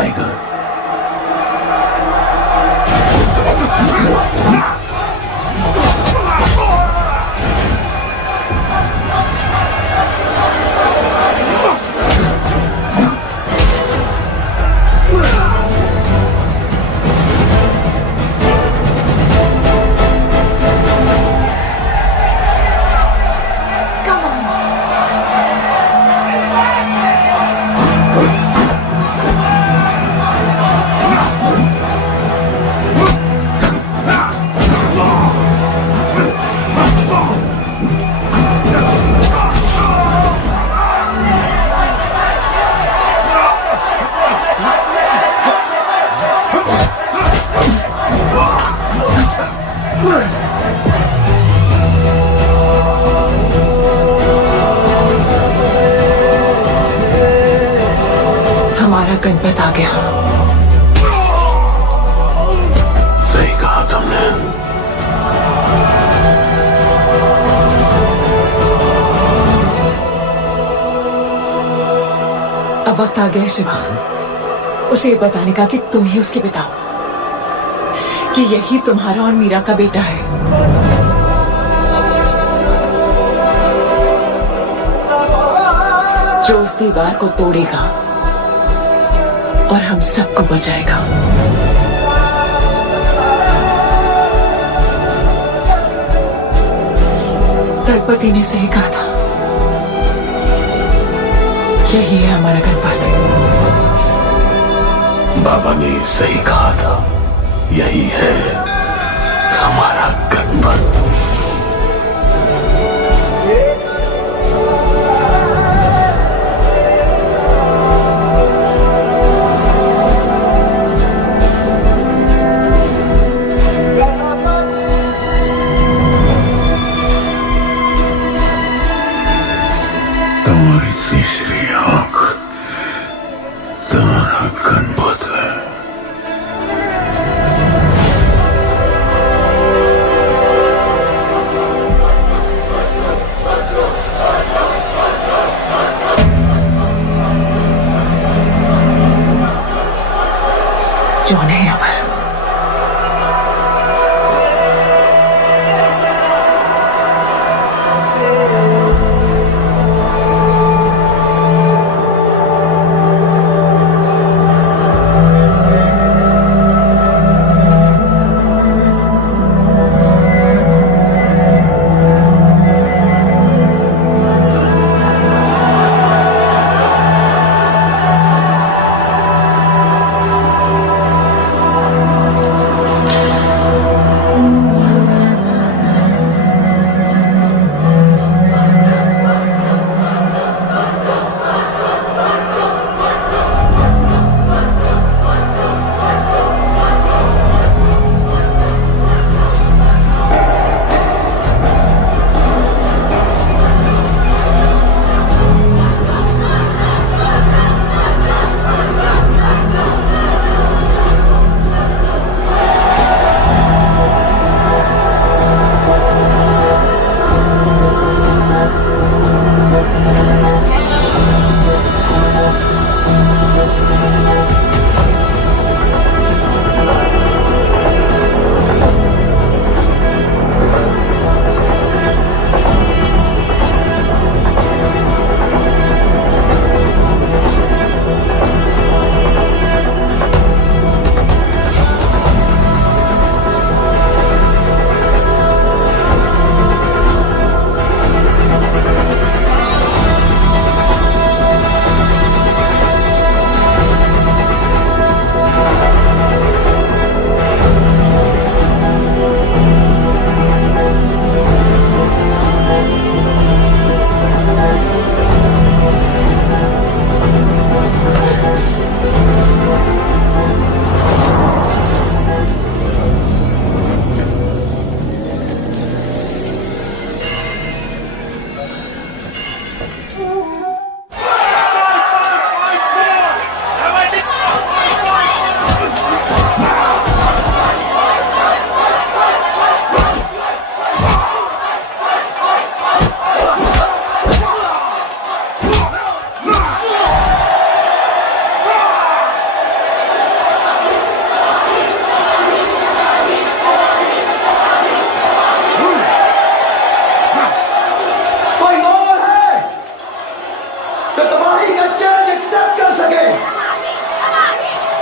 Tiger. हमारा गणपत आ गया। सही कहा तुमने। अब वक्त आ गया है शिवा, उसे ये बताने का कि तुम ही उसके पिता हो, कि यही तुम्हारा और मीरा का बेटा है। जो उस दीवार को तोड़ेगा और हम सबको बचाएगा। दलपति ने सही कहा था, यही है हमारा गणपत। बाबा ने सही कहा था, यही है हमारा गणपत। तुम्हारी तीसरी आंख तुम्हारा गणपत है। जॉन है यहाँ पर।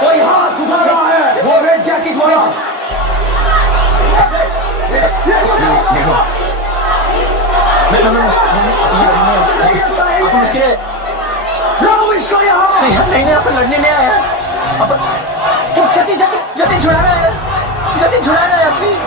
कोई हाथ उठा रहा है, वो रेड जैकेट वाला। अपन उसके लाओ इसको यहाँ। नहीं अपन लड़ने नहीं आया अपन जैसे जैसे जैसे छुड़ाना है, जैसे छुड़ाना है प्लीज।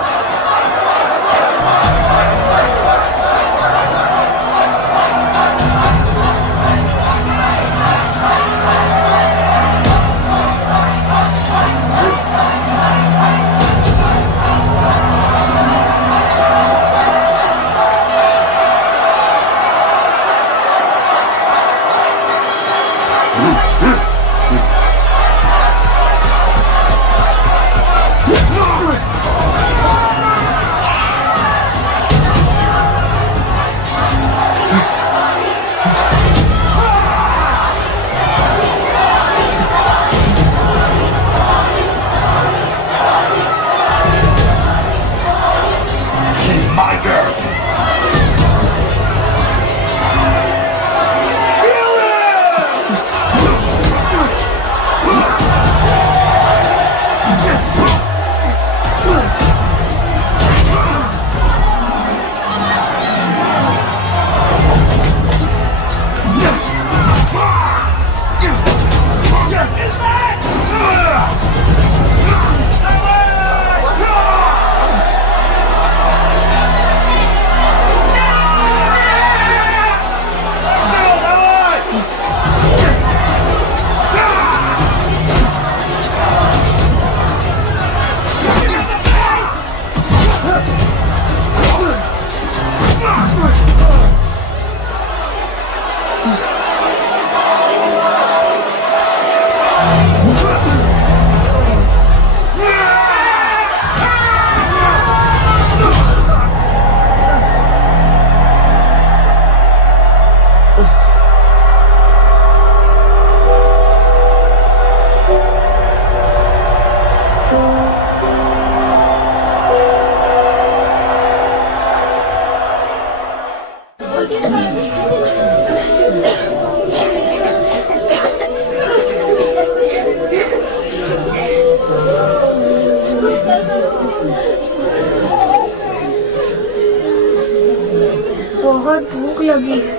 बहुत भूख लगी है।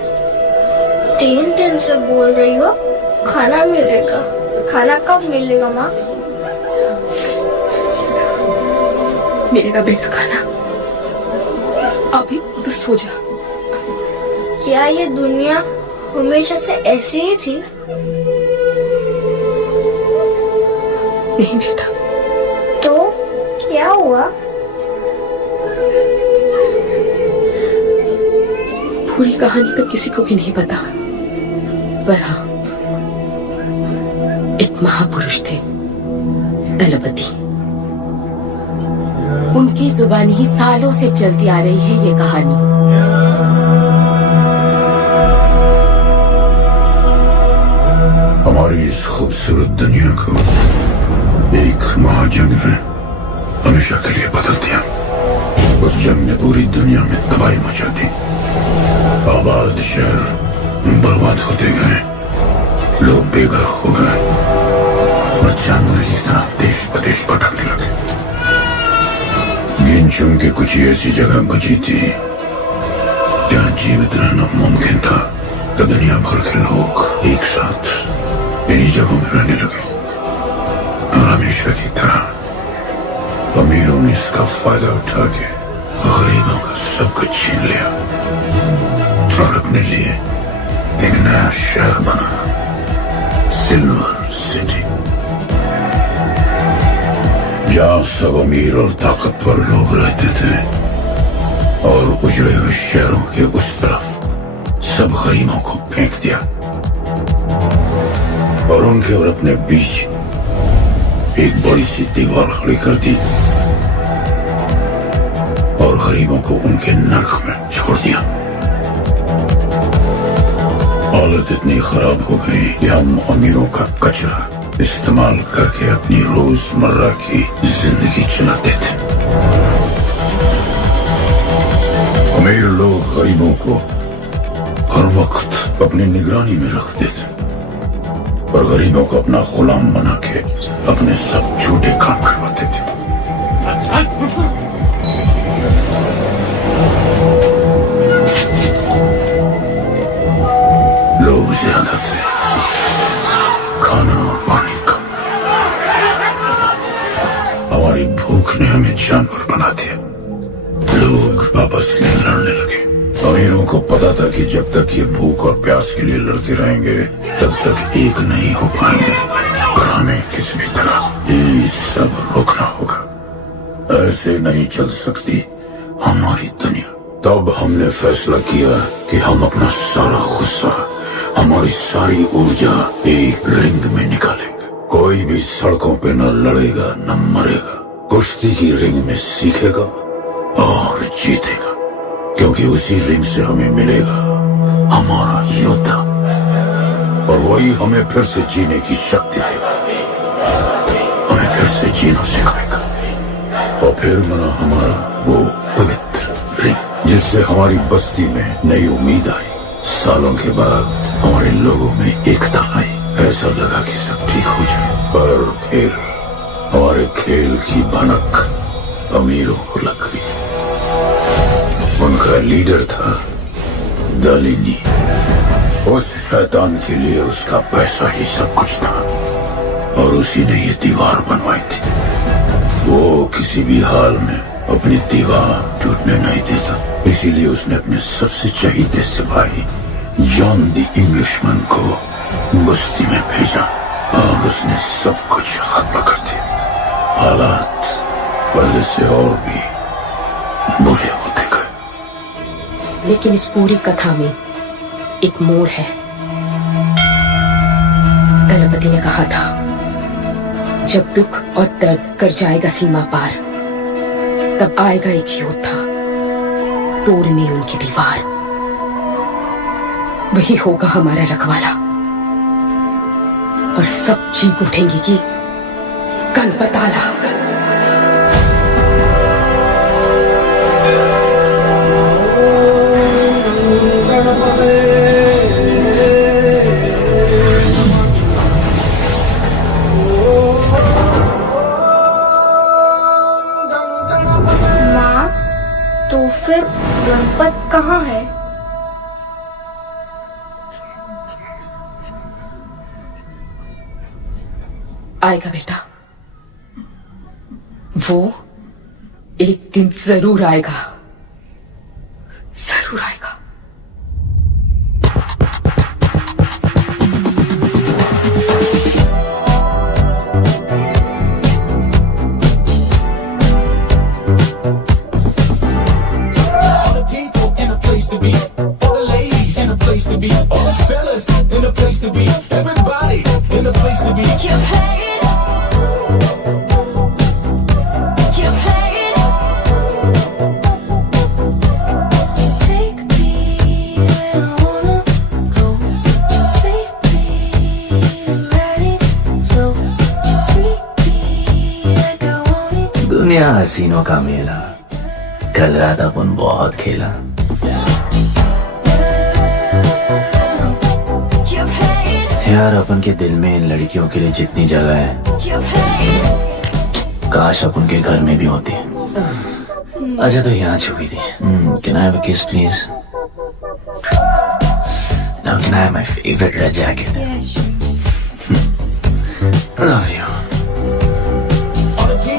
3 दिन से बोल रही हो खाना मिलेगा, खाना कब मिलेगा माँ? मिलेगा बेटा खाना, अभी तो सो जा। क्या ये दुनिया हमेशा से ऐसी ही थी? नहीं बेटा। तो क्या हुआ? पूरी कहानी तो किसी को भी नहीं पता, पर हाँ, एक महापुरुष थे दलपति। उनकी जुबानी ही सालों से चलती आ रही है ये कहानी। हमारी इस खूबसूरत दुनिया को एक महाजंग ने हमेशा के लिए बदल दिया। उस जंग ने पूरी दुनिया में तबाही मचा दी। आबाद शहर बर्बाद होते गए, लोग बेघर हो गए और जानवर की तरह देश प्रदेश भटकने लगे। गिन चुन के कुछ ऐसी जगह बची थी जहाँ जीवित रहना मुमकिन था। तो दुनिया भर के लोग एक साथ इन्हीं जगहों में रहने लगे और हमेशा की तरह अमीरों ने इसका फायदा उठा के गरीबों का सब कुछ छीन लिया और अपने लिए एक नया शहर बना, सिल्वर सिटी, जहाँ सब अमीर और ताकतवर लोग रहते थे और उजड़े हुए शहरों के उस तरफ सब गरीबों को फेंक दिया और उनके और अपने बीच एक बड़ी सी दीवार खड़ी कर दी और गरीबों को उनके नर्क में छोड़ दिया। हालत इतनी खराब हो गई कि हम अमीरों का कचरा इस्तेमाल करके अपनी रोजमर्रा की जिंदगी चलाते थे। अमीर लोग गरीबों को हर वक्त अपनी निगरानी में रखते थे और गरीबों को अपना गुलाम बना के अपने सब झूठे काम करवाते थे। लोग ज्यादा थे, खाना और पानी कम। हमारी भूख ने हमें जानवर बना दिया। लोग आपस में लड़ने लगे। अमीरों को पता था कि जब तक ये भूख और प्यास के लिए लड़ते रहेंगे तब तक एक नहीं हो पाएंगे, पर हमें किसी भी तरह ये सब रोकना होगा। ऐसे नहीं चल सकती हमारी दुनिया। तब हमने फैसला किया कि हम अपना सारा गुस्सा, हमारी सारी ऊर्जा एक रिंग में निकालेंगे। कोई भी सड़कों पे न लड़ेगा न मरेगा, कुश्ती की रिंग में सीखेगा और जीतेगा, क्योंकि उसी रिंग से हमें मिलेगा हमारा योद्धा, और वही हमें फिर से जीने की शक्ति देगा, हमें फिर से जीना सिखाएगा। और फिर बना हमारा वो पवित्र रिंग जिससे हमारी बस्ती में नई उम्मीद आई। सालों के बाद हमारे लोगों में एकता आई। ऐसा लगा कि सब ठीक हो जाए, पर फिर हमारे खेल की भनक अमीरों को लग गई। उनका लीडर था दालिनी। उस शैतान के लिए उसका पैसा ही सब कुछ था, और उसी ने ये दीवार बनवाई थी। वो किसी भी हाल में अपनी दीवार टूटने नहीं देता, इसीलिए उसने अपने सबसे चहीते सिपाही जॉन द इंग्लिशमैन को बस्ती में भेजा, और उसने सब कुछ खत्म कर दिया। हालात पहले से और भी बुरे होते गए। लेकिन इस पूरी कथा में एक मोड़ है। दलपति ने कहा था, जब दुख और दर्द कर जाएगा सीमा पार, तब आएगा एक योद्धा तोड़ने उनकी दीवार। वही होगा हमारा रखवाला, और सब चीख उठेंगी कि गणपताला। माँ, तो फिर गणपत कहाँ है? आएगा बेटा, वो एक दिन जरूर आएगा, जरूर आएगा। दुनिया हसीनों का मेला, कल रात अपन बहुत खेला। यार अपन के दिल में इन लड़कियों के लिए जितनी जगह है, काश अपन के घर में भी होती। अच्छा तो यहाँ छुपी थी। Can I have a kiss please? Now can I have my favorite red jacket? Love you.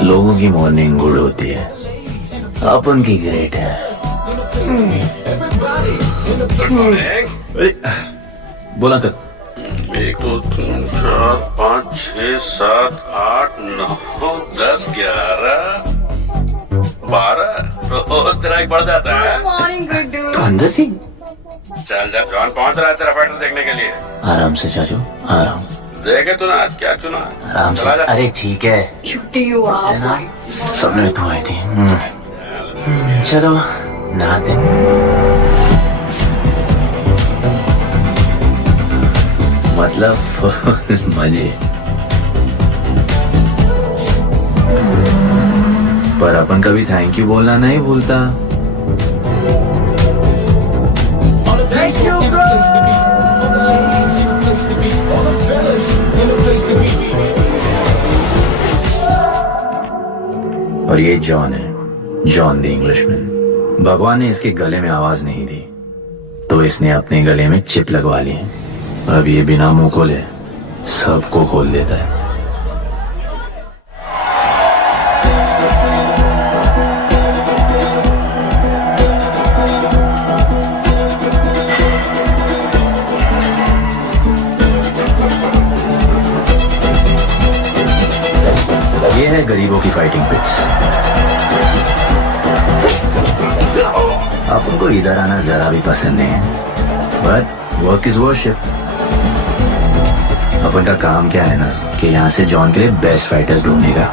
लोगों की मॉर्निंग गुड होती है, अपन की ग्रेट है। बोला कर। 1 2 3 4 5 6 7 8 9 10 11 12 रोज तेरा एक बढ़ जाता है। तो अंदर थी। चल जब जॉन पहुंच रहा है तेरा फाइटर देखने के लिए। आराम से चाचू, आराम। देखे तूने आज क्या चुना? आराम से। अरे ठीक है, सबने तो आई थी। चलो नहाते। मतलब मजे। पर अपन कभी थैंक यू बोलना नहीं भूलता। Thank you, bro. और ये जॉन है, जॉन द इंग्लिशमैन। भगवान ने इसके गले में आवाज नहीं दी, तो इसने अपने गले में चिप लगवा ली। अब ये बिना मुंह खोले सबको खोल देता है। ये है गरीबों की फाइटिंग पिट्स। आप उनको इधर आना जरा भी पसंद नहीं है, बट वर्क इज वर्शिप। अपन का काम क्या है ना कि यहाँ से जॉन के लिए बेस्ट फाइटर्स ढूंढने का।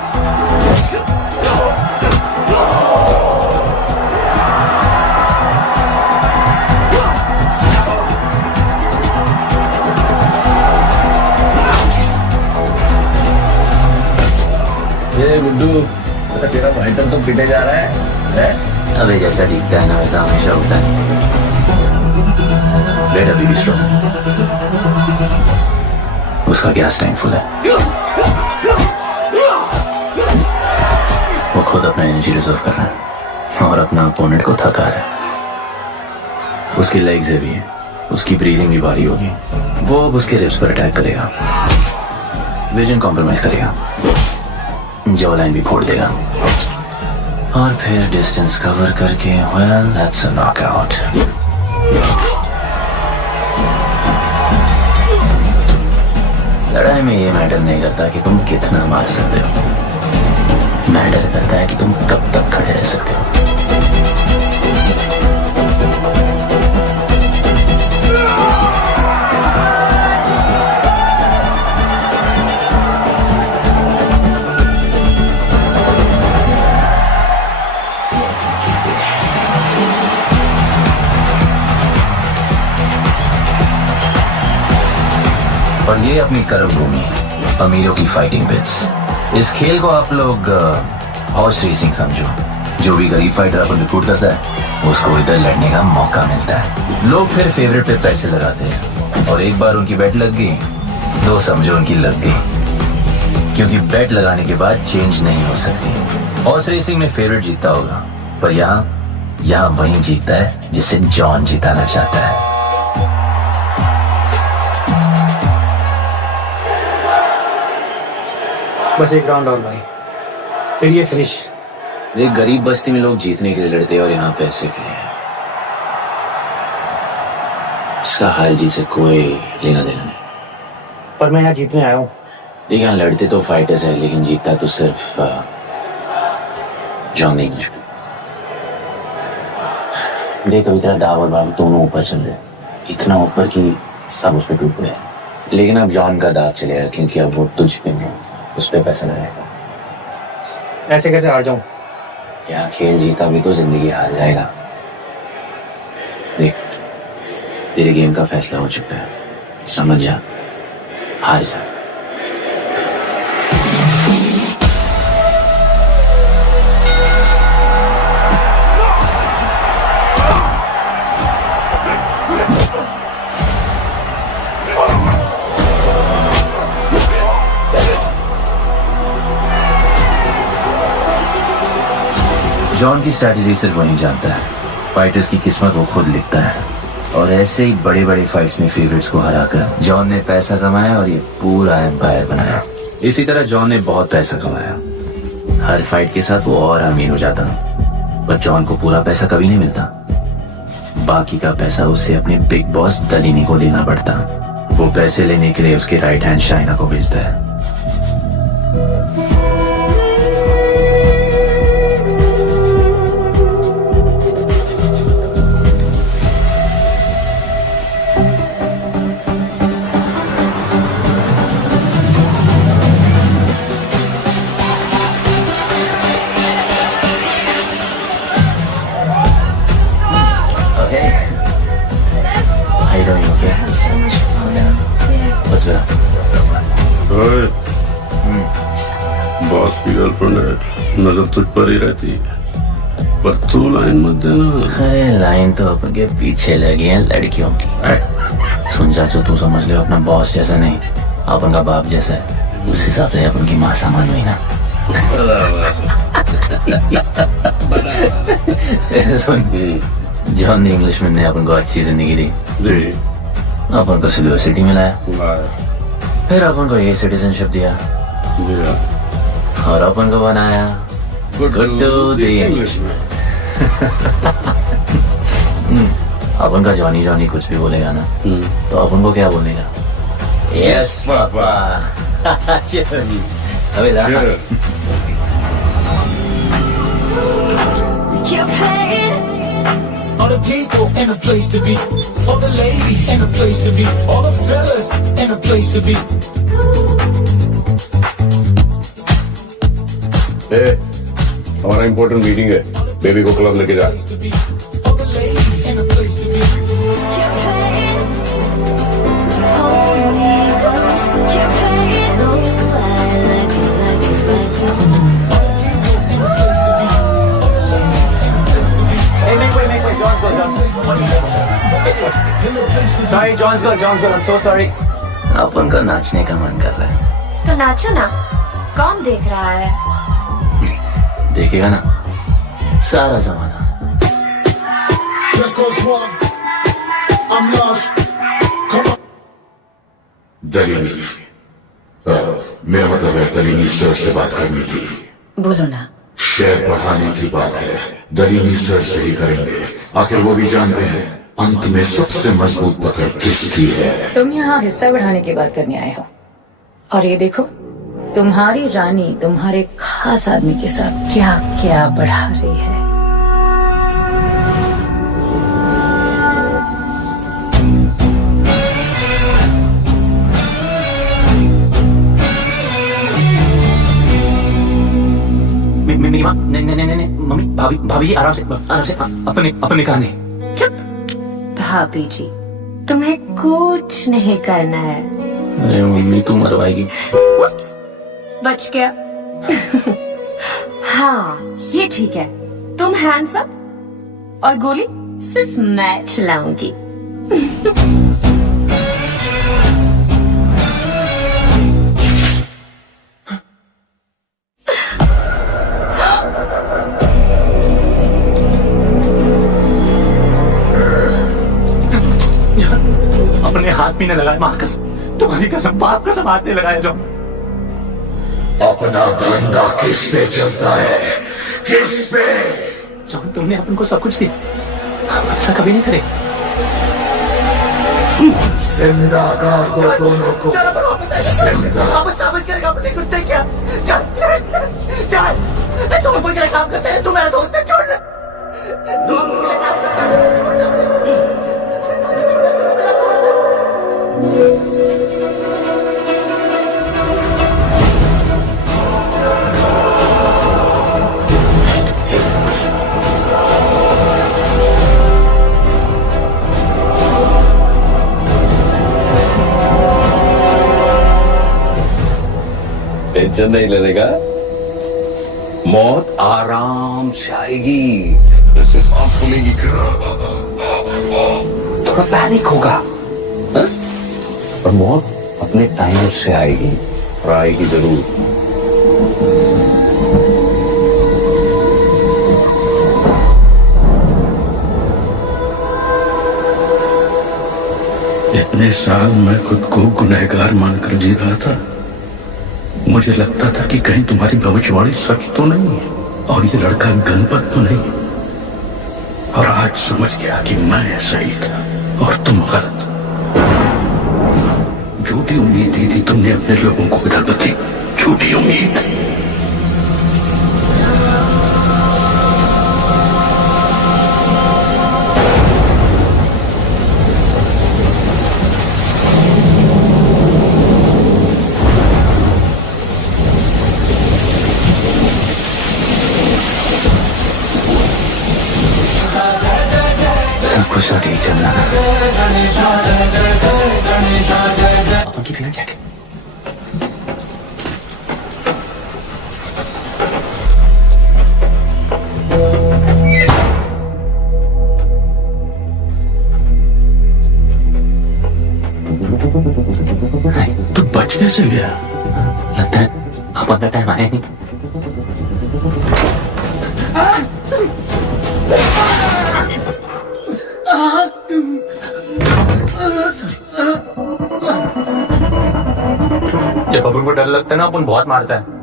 ये गुड्डू, तेरा फाइटर तो पिटे जा रहा है? अबे जैसा दिखता है ना वैसा हमेशा होता है। लेट अभी भी स्ट्रॉन्ग, उसका गैस टैंक फुल है। वो खुद अपना एनर्जी रिजर्व कर रहा है और अपना अपोनेंट को थका रहा है। उसकी लेग्स हेवी है, उसकी ब्रीदिंग भी भारी होगी। वो अब उसके रिब्स पर अटैक करेगा, विजन कॉम्प्रोमाइज करेगा, जॉ लाइन भी फोड़ देगा और फिर डिस्टेंस कवर करके वेल दैट्स अ नॉकआउट। लड़ाई में ये मैटर नहीं करता कि तुम कितना मार सकते हो, मैटर करता है कि तुम कब तक खड़े रह सकते हो। और ये अपनी कर्म भूमि, अमीरों की फाइटिंग पिट्स। इस खेल को आप लोग हॉर्स रेसिंग समझो। जो भी गरीब फाइटर अपन रिक्रूट करता है उसको इधर लड़ने का मौका मिलता है। लोग फिर फेवरेट पे पैसे लगाते हैं और एक बार उनकी बेट लग गई तो समझो उनकी लग गई, क्योंकि बेट लगाने के बाद चेंज नहीं हो सकती। हॉर्स रेसिंग में फेवरेट जीतता होगा, पर यहाँ वही जीतता है जिसे जॉन जिताना चाहता है। बस एक राउंड और भाई, फिर ये फिनिश। एक गरीब बस्ती में लोग जीतने के लिए लड़ते हैं और यहाँ पैसे के लिए। इसका हार जीत से कोई लेना देना नहीं। पर मैं यहाँ जीतने आया हूँ। देखिए यहाँ लड़ते तो फाइटर्स है, लेकिन जीतता तो सिर्फ जॉन द इंग्लिशमैन। देख अभी तेरा दाव और बाबू दोनों ऊपर चल रहे, इतना ऊपर कि सब उस पर टूट पड़े। लेकिन अब जॉन का दाव चलेगा, क्योंकि अब वो तुझ पे नहीं, उस पे पैसा न रहेगा। ऐसे कैसे हार जाऊं? यहाँ खेल जीता भी तो जिंदगी हार जाएगा। देख तेरे गेम का फैसला हो चुका है, समझ जा, हार जा। जॉन की स्ट्रैटेजी सिर्फ वही जानता है, फाइटर्स की किस्मत वो खुद लिखता है। और ऐसे ही बड़े बड़े फाइट्स में फेवरेट्स को हराकर जॉन ने पैसा कमाया और ये पूरा एम्पायर बनाया। इसी तरह जॉन ने बहुत पैसा कमाया। हर फाइट के साथ वो और अमीर हो जाता, पर जॉन को पूरा पैसा कभी नहीं मिलता। बाकी का पैसा उसे अपने बिग बॉस दलीनी को देना पड़ता। वो पैसे लेने के लिए उसके राइट हैंड शाइना को भेजता है। बॉस की गर्लफ्रेंड है, नजर तुझ पर ही रहती है, पर तू लाइन मत देना। अरे लाइन तो अपन के पीछे लगी है लड़कियों की। सुन चाचो, तू समझ ले अपना बॉस जैसा नहीं, अपन का बाप जैसा है। उस हिसाब से अपन की माँ सामान हुई ना। सुन, जॉन इंग्लिशमैन ने अपन को अच्छी जिंदगी दी, जी अपन को सिल्वर सिटी में लाया, वाह, फिर अपन को ये सिटीजनशिप दिया जी और अपन को बनाया गुड्डू द इंग्लिशमैन। अपन का जॉनी जॉनी कुछ भी बोलेगा ना तो अपन को क्या बोलेगा? Yes papa. अबे ला। All the people in a place to be. All the ladies in a place to be. All the fellas in a place to be. हमारा इम्पोर्टेंट मीटिंग है, बेबी को क्लब लेके जा। All the ladies in a place to be. Sorry, John's girl, I'm so sorry. अपन का नाचने का मन कर रहा है, तो नाचो ना, कौन देख रहा है? देखेगा ना सारा जमाना। Just go suave. I'm lost. Come on. दलीनी मेरा मतलब है दलीनी सर से बात करनी थी। बोलो ना। शेयर बढ़ाने की बात है, दलीनी सर से ही करेंगे। आखिर वो भी जानते हैं अंत में सबसे मजबूत पकड़ किसकी है। तुम यहाँ हिस्सा बढ़ाने की बात करने आए हो, और ये देखो तुम्हारी रानी तुम्हारे खास आदमी के साथ क्या क्या बढ़ा रही है। मेरी माँ, नहीं मम्मी, भाभी जी आराम से अपने कान है। चुप। भाभी जी, तुम्हें कुछ नहीं करना है। अरे मम्मी तू मरवाएगी। बच गया। हाँ ये ठीक है, तुम हैंडसम और गोली सिर्फ मैं चलाऊंगी। अपने हाथ भी न लगाए, माँ कसम, तुम्हारी कसम, बाप कसम, हाथ नहीं लगाया। जो अपना धंधा किस पे चलता है, किस पे? जॉन तुमने अपन को सब कुछ दिया, हम ऐसा कभी नहीं करें। जिंदा कर दो दोनों को, जिंदा। साबित करेगा अपने कुत्ते क्या? चल तुम अपन के लिए काम करते हैं, तू मेरा दोस्त है, छोड़। तू अपन के लिए काम करता है, छोड़ दे मुझे। तू मेरा दोस्त है। टेंशन नहीं लेने का, मौत आराम से आएगी। जैसे सांस फूलेगी, थोड़ा पैनिक होगा, हाँ? और मौत अपने टाइम से आएगी, और आएगी जरूर। इतने साल मैं खुद को गुनहगार मानकर जी रहा था। मुझे लगता था कि कहीं तुम्हारी भविष्यवाणी सच तो नहीं है और ये लड़का गणपत तो नहीं। और आज समझ गया कि मैं सही था और तुम गलत। झूठी उम्मीद दी थी तुमने अपने लोगों को, गदरपति, झूठी उम्मीद। कुछ नहीं चलना। अपन की फिल्म चेक। तू बच कैसे गया? लगता है अपन का टाइम आया नहीं। जब अपन को डर लगता है ना अपन बहुत मारता है।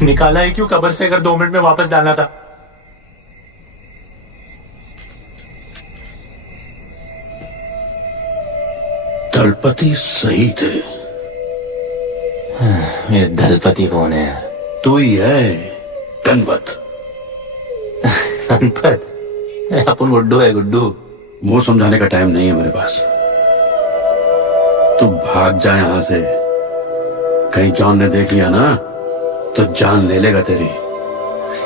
निकाला है क्यों कब्र से, अगर 2 मिनट में वापस डालना था। दलपति सही थे। ये दलपति कौन है यार? तू ही है, गणपत। गणपत? अपन गुड्डू है, गुड्डू। मुंह समझाने का टाइम नहीं है मेरे पास। तू भाग जा यहां से। कहीं जॉन ने देख लिया ना तो जान ले लेगा तेरी।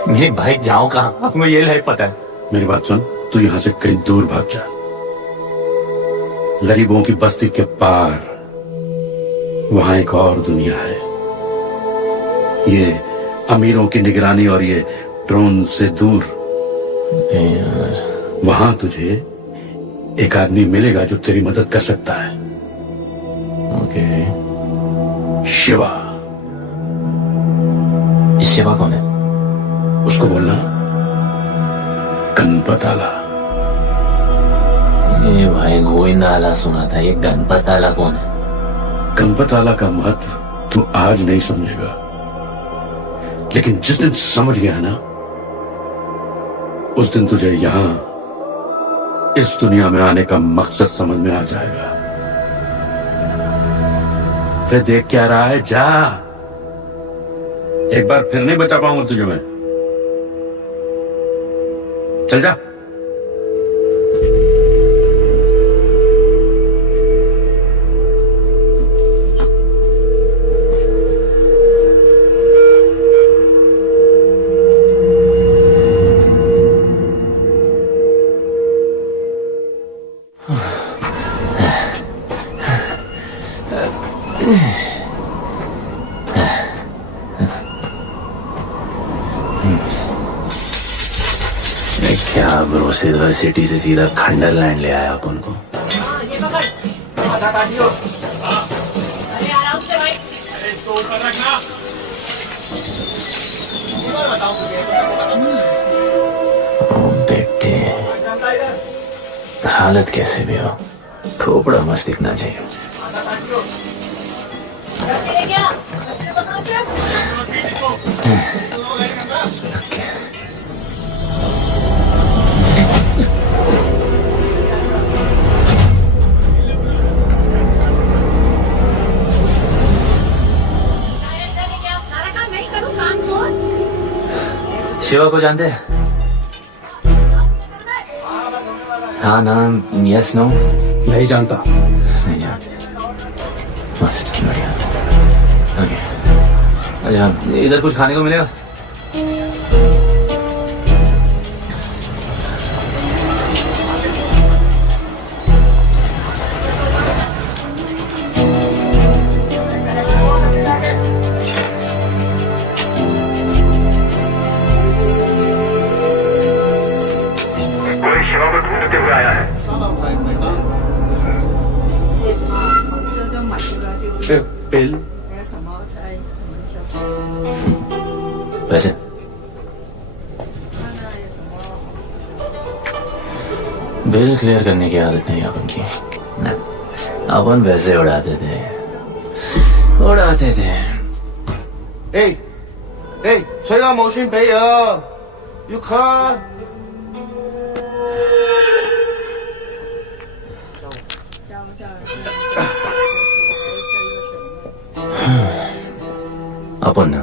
मेरे भाई जाओ कहाँ, आपको ये लाइफ पता है। मेरी बात सुन, तू यहां से कहीं दूर भाग जा। गरीबों की बस्ती के पार वहां एक और दुनिया है। ये अमीरों की निगरानी और ये ड्रोन से दूर। वहां तुझे एक आदमी मिलेगा जो तेरी मदद कर सकता है। ओके। शिवा। शिवा कौन है? उसको बोलना गणपत आला। ये भाई गोविंद आला सुना था, ये गणपत आला कौन है? गणपत आला का महत्व तू आज नहीं समझेगा, लेकिन जिस दिन समझ गया ना उस दिन तुझे यहां इस दुनिया में आने का मकसद समझ में आ जाएगा। अरे देख क्या रहा है, जा। एक बार फिर नहीं बचा पाऊंगा तुझे मैं। चल जा। क्या ब्रो, सिल्वर सिटी से सीधा खंडरलैंड ले आया अपन को। बेटे हालत कैसे भी हो, थोड़ा मस्त दिखना चाहिए। शिवा को जानते हैं? हाँ नाम, यस नो? नहीं जानता। नहीं जानते। मस्त, बढ़िया। ओके। अच्छा, इधर कुछ खाने को मिलेगा? शिवा को ढूंढते हुए आया है। बिल वैसे बिल क्लियर करने की आदत नहीं अपन की ना, अपन वैसे उड़ाते थे।哎哎，崔安冇算俾啊，要卡。 अपन ना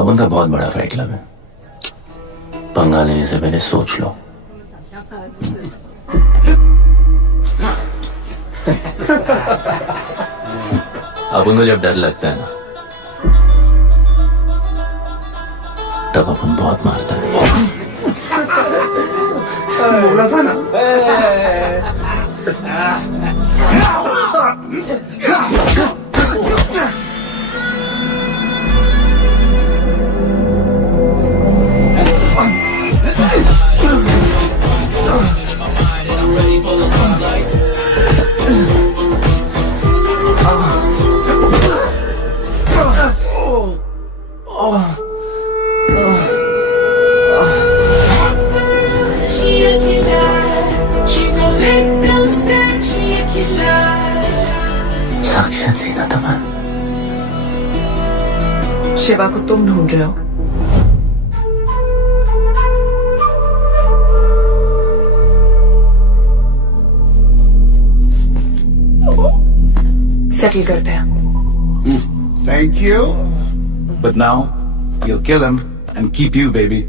अपन का बहुत बड़ा फाइट क्लब है, पंगा लेने से पहले सोच लो। अपन को जब डर लगता है ना, तब अपन बहुत मारता है। बोला था ना। साक्षात सीना तमन। शिवा को तुम ढूंढ रहे हो? सेटल करते हैं। Thank you. But now, you'll kill him and keep you, baby.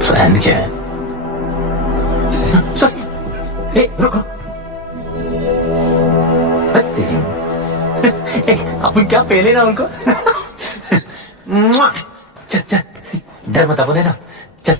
Plan क्या है? अपन क्या पहले ना उनको। चल चल, डर मत बोले ना, चल।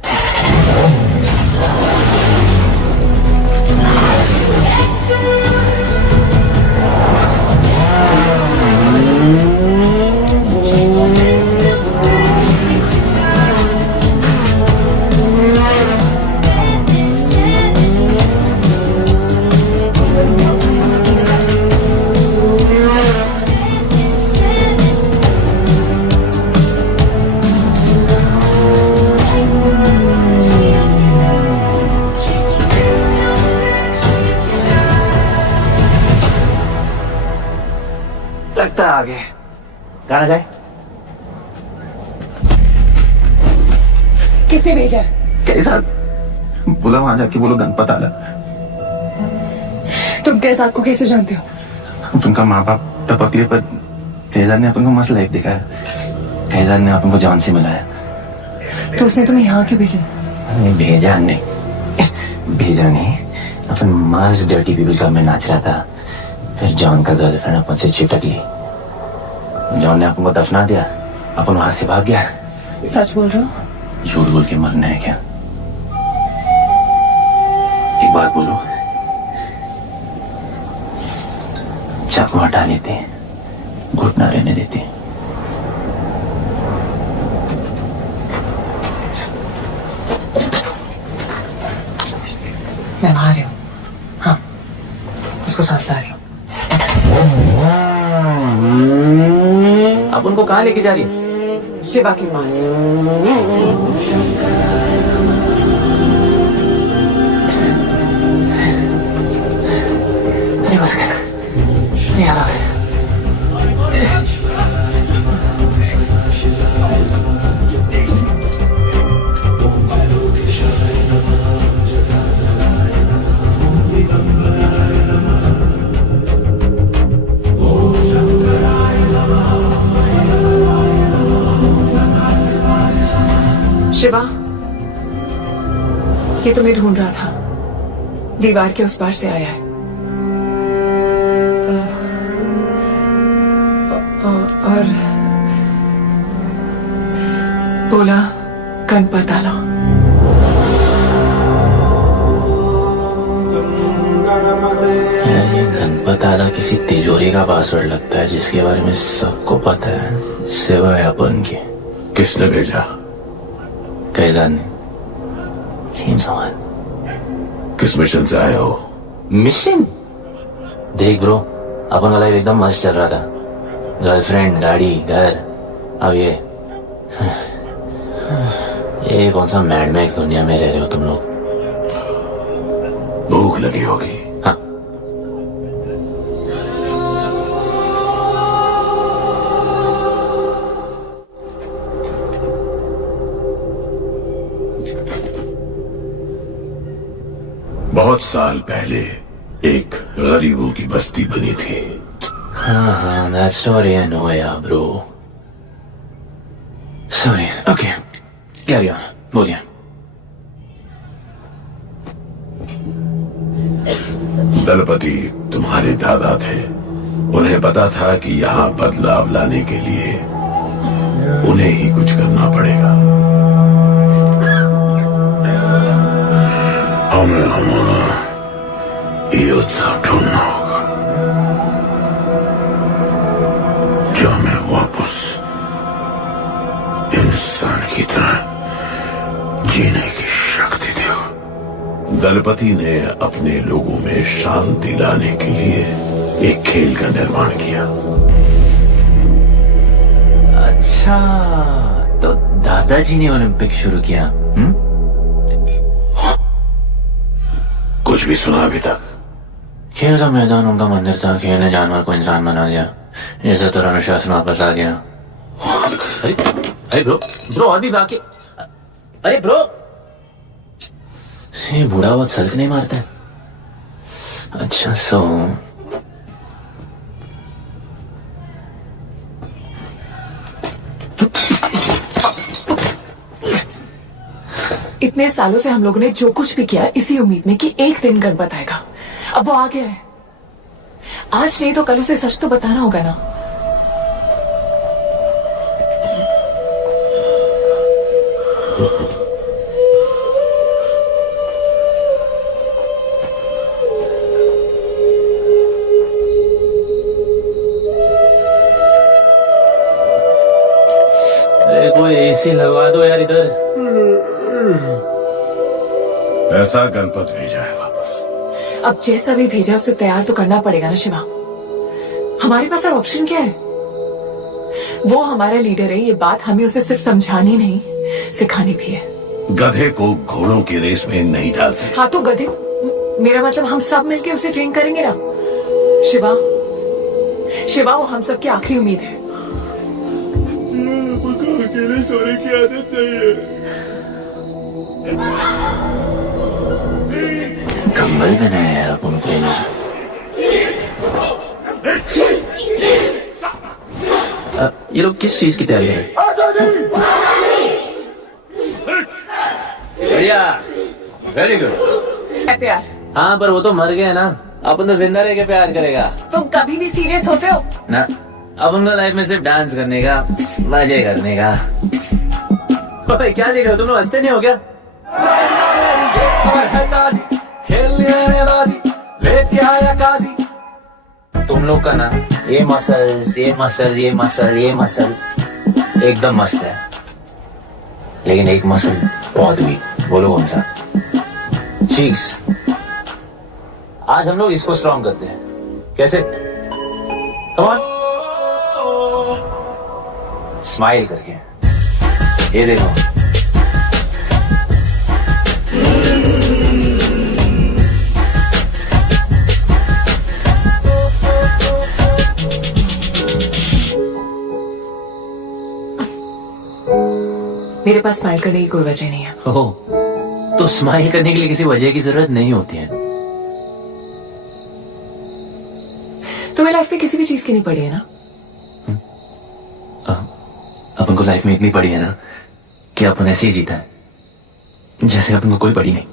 लगता है आगे गाना गाए। किसने भेजा? कैसा बोला? वहां जाके बोलो गणपत आला। तुम कैसाद को कैसे जानते हो? उनका माँ बाप टपकले, पर फैजान ने अपन को मस्त लाइफ दिखाया। फैजान ने अपन को जान से मिलाया। तो उसने तुम्हें यहाँ क्यों भेजा? भेजा नहीं, भेजा नहीं। अपन मस्त डर्टी पीपल क्लब में नाच रहा था, फिर जॉन का गर्लफ्रेंड अपन से चिपक ली। जॉन ने अपन को दफना दिया, अपन वहां से भाग गया। सच बोल रहे हो? झूठ बोल के मरना है क्या? एक बात बोलो, चाकू हटा लेते, घुटना रहने देते। मैं वहां रही हूँ। हाँ, उसको साथ ला रही हूँ। आप उनको कहाँ लेके जा रही है? शिवा के पास। नहीं हो सकेगा, नहीं आ रहा। शिवा, ये तुम्हें ढूंढ रहा था। दीवार के उस पार से आया है। और बोला गणपत आला। गणपत आला किसी तिजोरी का पासवर्ड लगता है जिसके बारे में सबको पता है सिवाय अपन के। किसने भेजा? कैसा नहीं सेम सवाल। किस मिशन से आए हो? मिशन देख ब्रो, अपन का लाइफ एकदम मस्त चल रहा था। गर्लफ्रेंड, गाड़ी, घर। अब ये कौन सा मैड मैक्स दुनिया में रह रहे हो तुम लोग। भूख लगी होगी। हाँ, बहुत साल पहले एक गरीबों की बस्ती बनी थी। हाँ, that story I know, yeah, bro. Sorry, okay, carry on, बोलिए। दलपति तुम्हारे दादा थे। उन्हें पता था कि यहाँ बदलाव लाने के लिए उन्हें ही कुछ करना पड़ेगा। हमें हमारा योद्धा ढूंढना होगा जो हमें वापस इंसान की तरह जीने की शक्ति देगा। दलपति ने अपने लोगों में शांति लाने के लिए एक खेल का निर्माण किया। अच्छा, तो दादाजी ने ओलंपिक शुरू किया। कुछ भी सुना अभी तक? खेल का मैदान उनका मंदिर था। खेल ने जानवर को इंसान बना दिया। इज्जत और अनुशासन वापस आ गया। अरे ब्रो और भी बाकी। अरे ब्रो, ये बूढ़ा बहुत सल्क नहीं मारता है। अच्छा, सो इतने सालों से हम लोगों ने जो कुछ भी किया इसी उम्मीद में कि एक दिन गणपत आएगा। अब वो आ गया है। आज नहीं तो कल उसे सच तो बताना होगा ना। अरे कोई एसी लगवा दो यार इधर। ऐसा गणपत भेजा है वापस। अब जैसा भी भेजा उसे तैयार तो करना पड़ेगा ना शिवा। हमारे पास और ऑप्शन क्या है? वो हमारा लीडर है, ये बात हमें उसे सिर्फ समझानी नहीं सिखानी भी है। गधे को घोड़ों की रेस में नहीं डालते। हाँ तो गधे, मेरा मतलब हम सब मिलके उसे ट्रेन करेंगे ना। शिवा, शिवा वो हम सब की आखिरी उम्मीद है। अकेले सोने की आदत नहीं है। कंबल बनाया यार अपन को। ये लोग किस चीज की तैयारी कर रहे हैं? बढ़िया, वेरी गुड। प्यार? हाँ, पर वो तो मर गया ना। अपन तो जिंदा रह के प्यार करेगा। तुम कभी भी सीरियस होते हो ना? अपन तो लाइफ में सिर्फ डांस करने का, मजे करने का। ओए, क्या देख रहे हो तुम लोग? हंसते नहीं हो क्या? लेके आया काजी। तुम लोग का ना ये मसल्स, ये मसल, ये मसल, ये मसल एकदम मस्त है, लेकिन एक मसल बहुत वीक। बोलो कौन सा? चीक्स। आज हम लोग इसको स्ट्रॉन्ग करते हैं। कैसे? कम ऑन, स्माइल करके। ये देखो, मेरे पास स्माइल करने की कोई वजह नहीं है। ओह, तो स्माइल करने के लिए किसी वजह की जरूरत नहीं होती है। तुम्हें लाइफ में किसी भी चीज की नहीं पड़ी है ना? अपन को लाइफ में इतनी पड़ी है ना कि अपन ऐसे ही जीता है जैसे अपन को कोई पड़ी नहीं।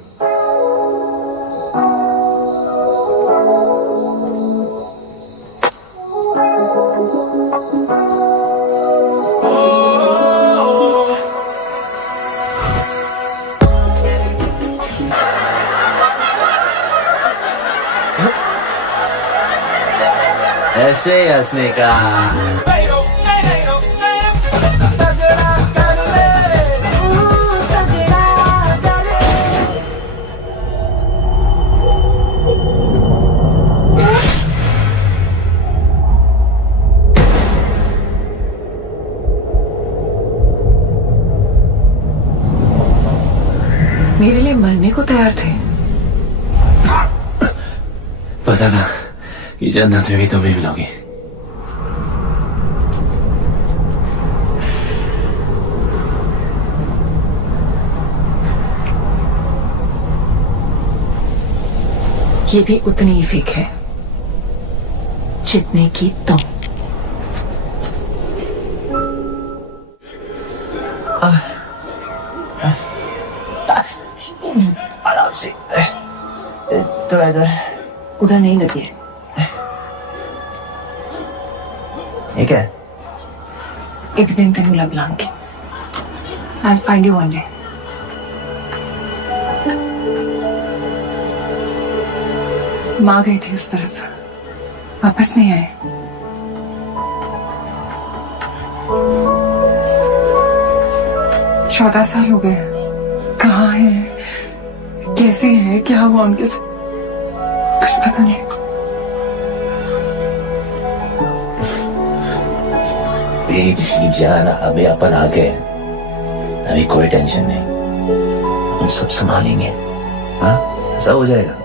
ऐसे हंसने का मेरे लिए मरने को तैयार थे। पता था कि जन्नत में भी तुम भी मिलोगी। ये भी उतनी ही फेक है जितने की तुम। आराम से थोड़ा इधर उधर नहीं लगी है। ये क्या है? एक दिन तेनू लब Langi. I'll find you one day. माँ गई थी उस तरफ, वापस नहीं आए। चौदह साल हो गए। कहाँ है, कैसे है, क्या हुआ उनके साथ, कुछ पता नहीं। बेटी जान, अभी अपन आ गए, अभी कोई टेंशन नहीं, हम सब संभालेंगे। हाँ, सब हो जाएगा।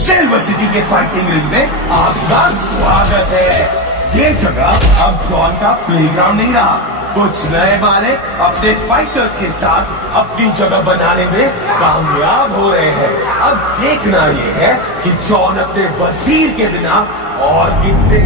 सिल्वर सिटी के फाइटिंग रिंग में आपका स्वागत है। ये जगह अब जॉन का प्लेग्राउंड नहीं रहा। कुछ नए वाले अपने फाइटर्स के साथ अपनी जगह बनाने में कामयाब हो रहे हैं। अब देखना ये है कि जॉन अपने वजीर के बिना और कितने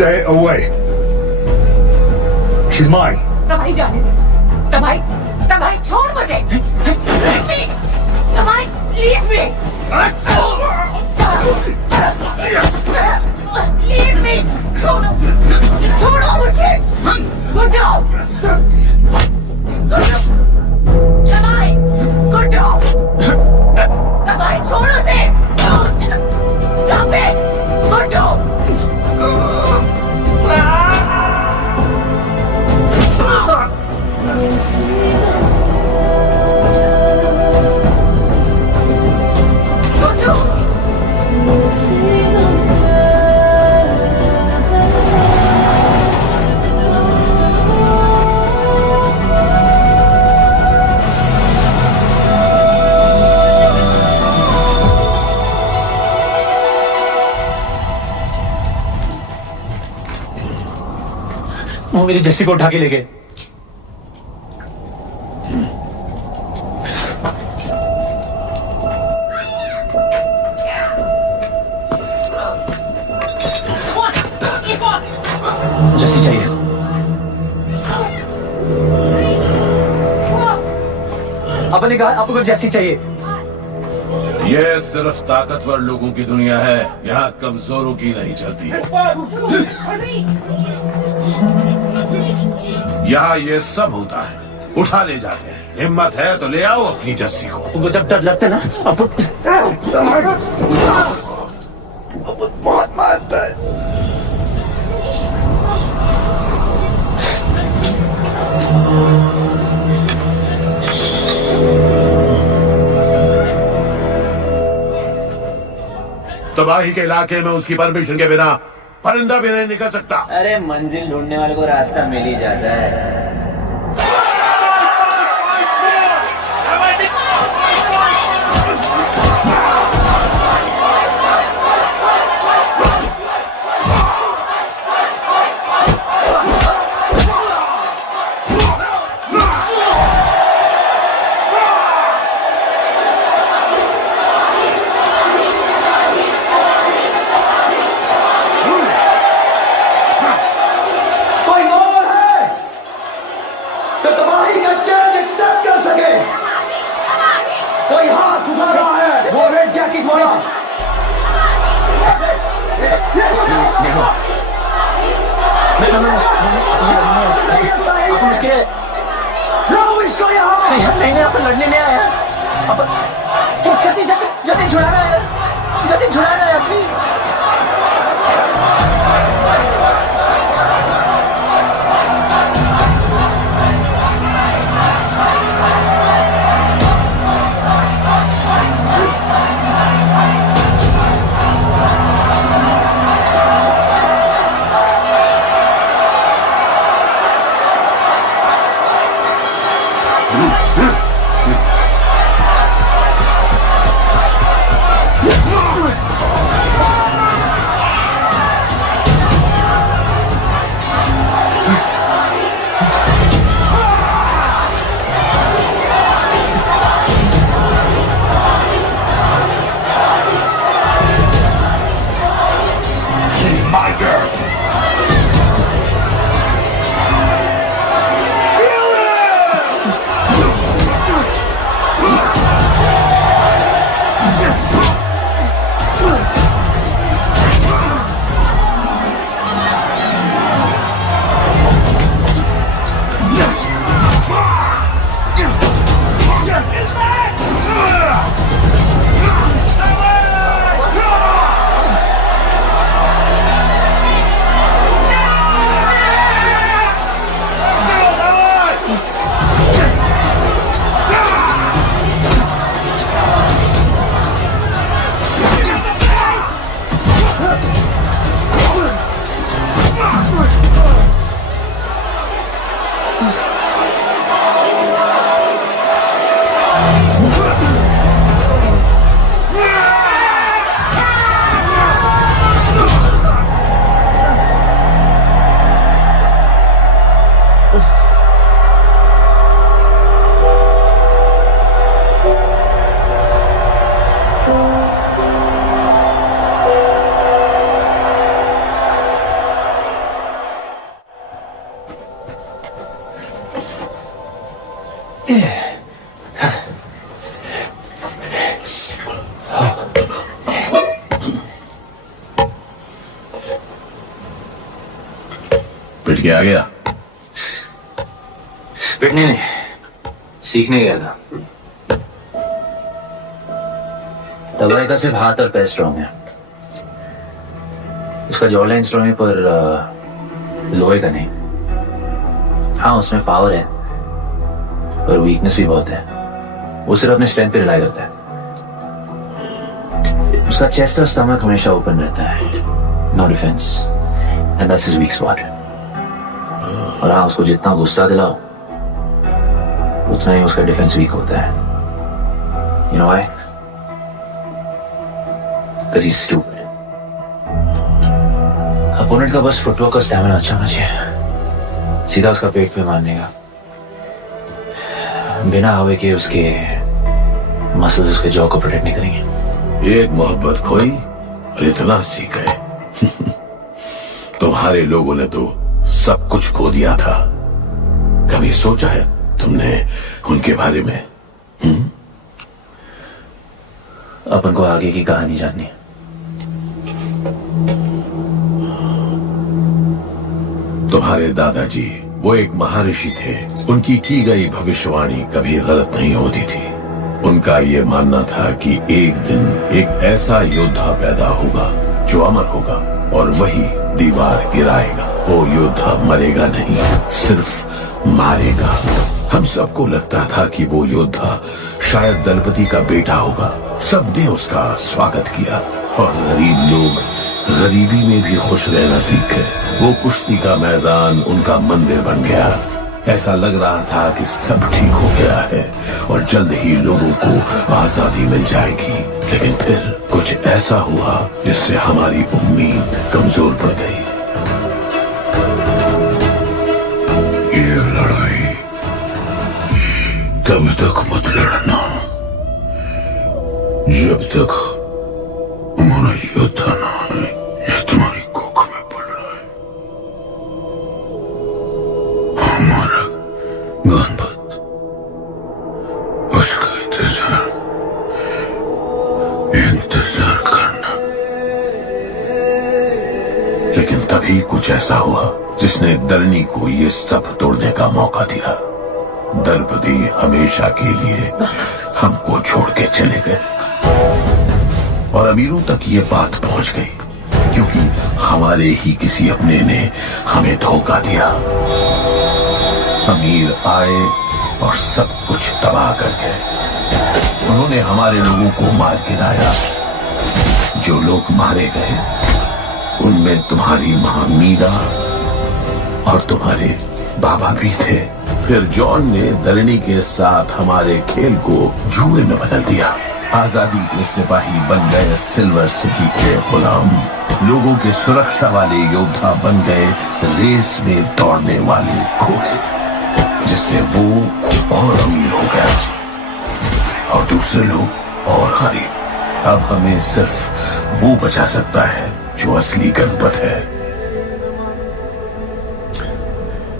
Stay away. She's mine. तबाही जाने दे। तबाही छोड़ मुझे। तबाही leave me. Leave me. छोड़ो मुझे। Good dog. तबाही good dog. तबाही छोड़ो उसे। Stop it. Good dog. वो मेरी जस्सी को उठा के ले गए। जस्सी चाहिए। आपने कहा आपको जस्सी चाहिए। यह सिर्फ ताकतवर लोगों की दुनिया है, यहाँ कमजोरों की नहीं चलती। यहाँ ये सब होता है, उठा ले जाते हैं। हिम्मत है तो ले आओ अपनी जस्सी को। तुमको जब डर लगता है ना, बहुत मारता है। तबाही के इलाके में उसकी परमिशन के बिना परिंदा भी नहीं निकल सकता। अरे मंजिल ढूंढने वाले को रास्ता मिल ही जाता है। कोई और है तो तबाही का चैलेंज एक्सेप्ट कर सके? कोई हाथ उठा रहा है? वो रेड जैकेट वाला। लाओ इसको यहाँ। नहीं अपन लड़ने नहीं आया। अपन जैसे जैसे जैसे छुड़ाना है, जैसे छुड़ाना है प्लीज। She's my girl. पिट के आ गया। पिटने नहीं, सीखने गया था। तबाही का सिर्फ हाथ और पैर स्ट्रॉन्ग है, उसका जॉ लाइन स्ट्रॉन्ग है पर लोहे का नहीं। हाँ उसमें पावर है पर वीकनेस भी बहुत है। वो सिर्फ अपने स्ट्रेंथ पे रिलाई करता है। उसका चेस्ट और स्टमक हमेशा ओपन रहता है, no defence, and that's his weak spot. और हाँ उसको जितना गुस्सा दिलाओ उतना ही उसका डिफेंस वीक होता है। You know why? Because he's stupid. Opponent का बस फुटवर्क और स्टैमिना अच्छा होना चाहिए, सीधा उसका पेट पे मारने का, बिना हवा के उसके मसल्स उसके जॉ को प्रोटेक्ट नहीं करेंगे। एक मोहब्बत खोई और इतना सीख गए। तुम्हारे लोगों ने तो सब कुछ खो दिया था। कभी सोचा है तुमने उनके बारे में? अपन को आगे की कहानी जाननी है। तुम्हारे दादाजी वो एक महर्षि थे। उनकी की गई भविष्यवाणी कभी गलत नहीं होती थी। उनका ये मानना था कि एक दिन एक ऐसा योद्धा पैदा होगा जो अमर होगा और वही दीवार गिराएगा। वो योद्धा मरेगा नहीं, सिर्फ मारेगा। हम सबको लगता था कि वो योद्धा शायद दलपति का बेटा होगा। सबने उसका स्वागत किया, और गरीब लोग गरीबी में भी खुश रहना सीखे। वो कुश्ती का मैदान उनका मंदिर बन गया। ऐसा लग रहा था कि सब ठीक हो गया है और जल्द ही लोगों को आजादी मिल जाएगी, लेकिन फिर कुछ ऐसा हुआ जिससे हमारी उम्मीद कमजोर पड़ गई। ये लड़ाई तब तक मत लड़ना जब तक हमारा योद्धा ना आए या तुम्हारी कोख में पड़ रहा है। हमारा गणपत, उसका इंतजार करना। लेकिन तभी कुछ ऐसा हुआ जिसने दरनी को ये सब तोड़ने का मौका दिया। दलपति हमेशा के लिए हमको छोड़ के चले गए और अमीरों तक ये बात पहुंच गई क्योंकि हमारे ही किसी अपने ने हमें धोखा दिया। अमीर आए और सब कुछ तबाह कर गए। उन्होंने हमारे लोगों को मार गिराया। जो लोग मारे गए उनमें तुम्हारी मां मीरा और तुम्हारे बाबा भी थे। फिर जॉन ने दरनी के साथ हमारे खेल को जुए में बदल दिया। आजादी के सिपाही बन गए सिल्वर सिटी के गुलाम। लोगों के सुरक्षा वाले योद्धा बन गए रेस में दौड़ने वाले घोड़े, जिससे वो और अमीर हो गया और दूसरे लोग और गरीब। अब हमें सिर्फ वो बचा सकता है जो असली गणपत है।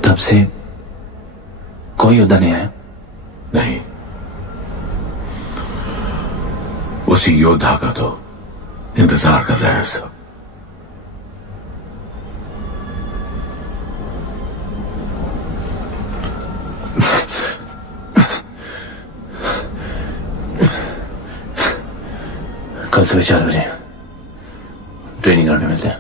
तब से कोई योद्धा नहीं आया? नहीं, उसी योद्धा का तो इंतजार कर रहे हैं सब। कल सुबह 4 बजे ट्रेनिंग ग्राउंड में मिलते हैं।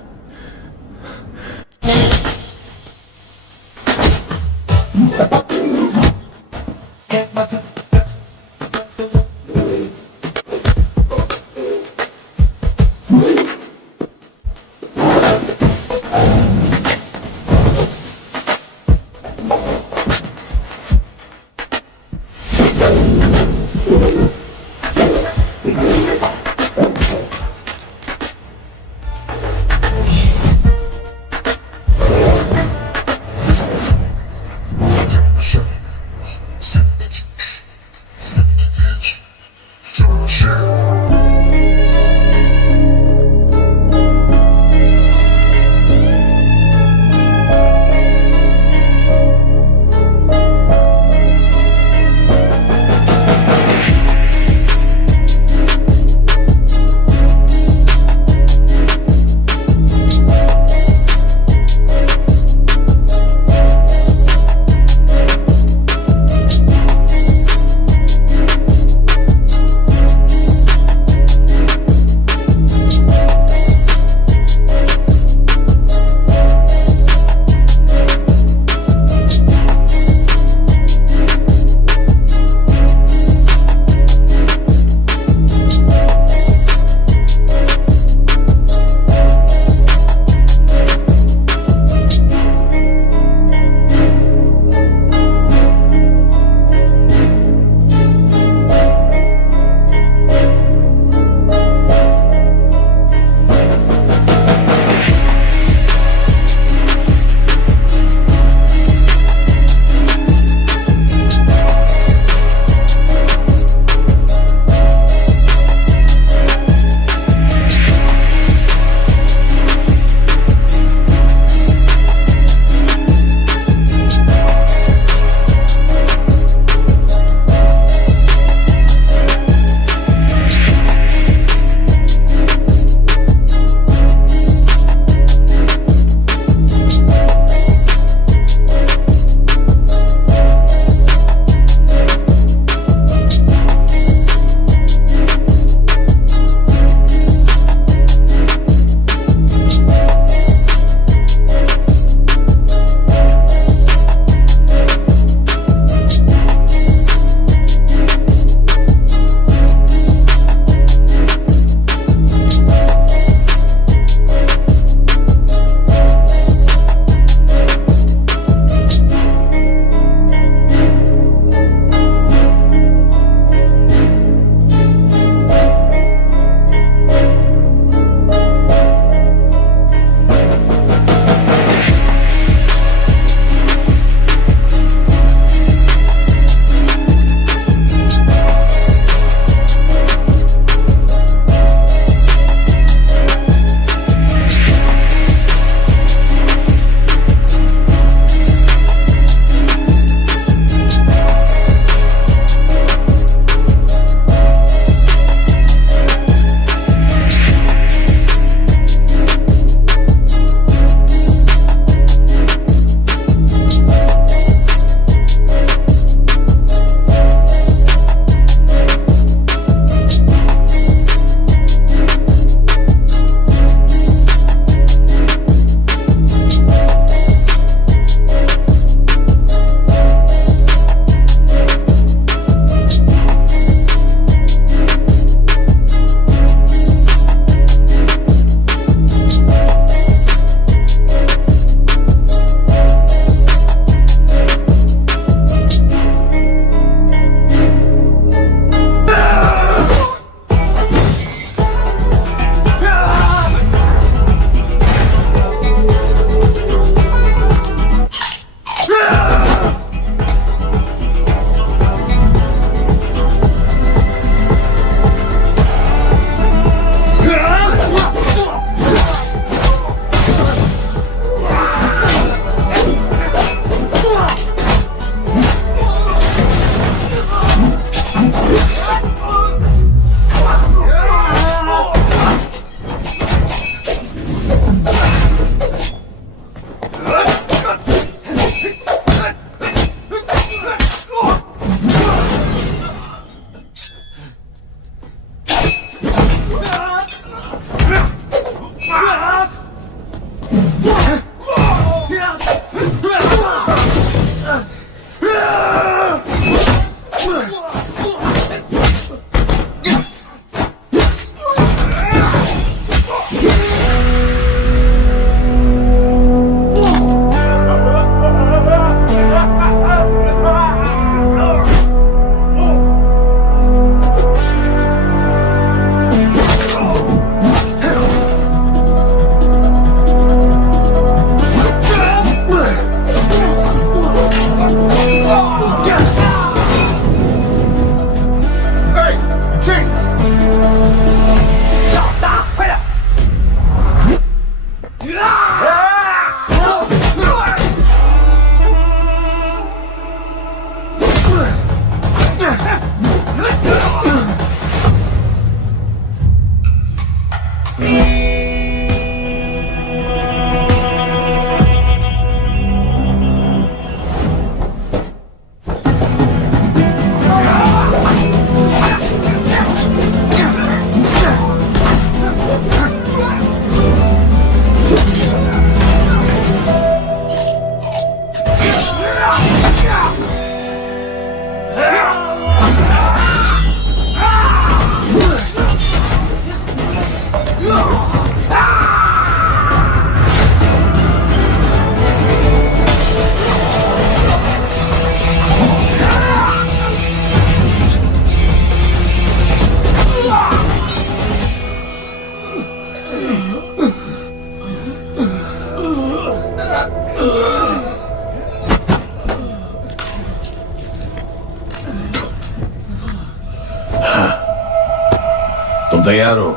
तुम तैयार हो?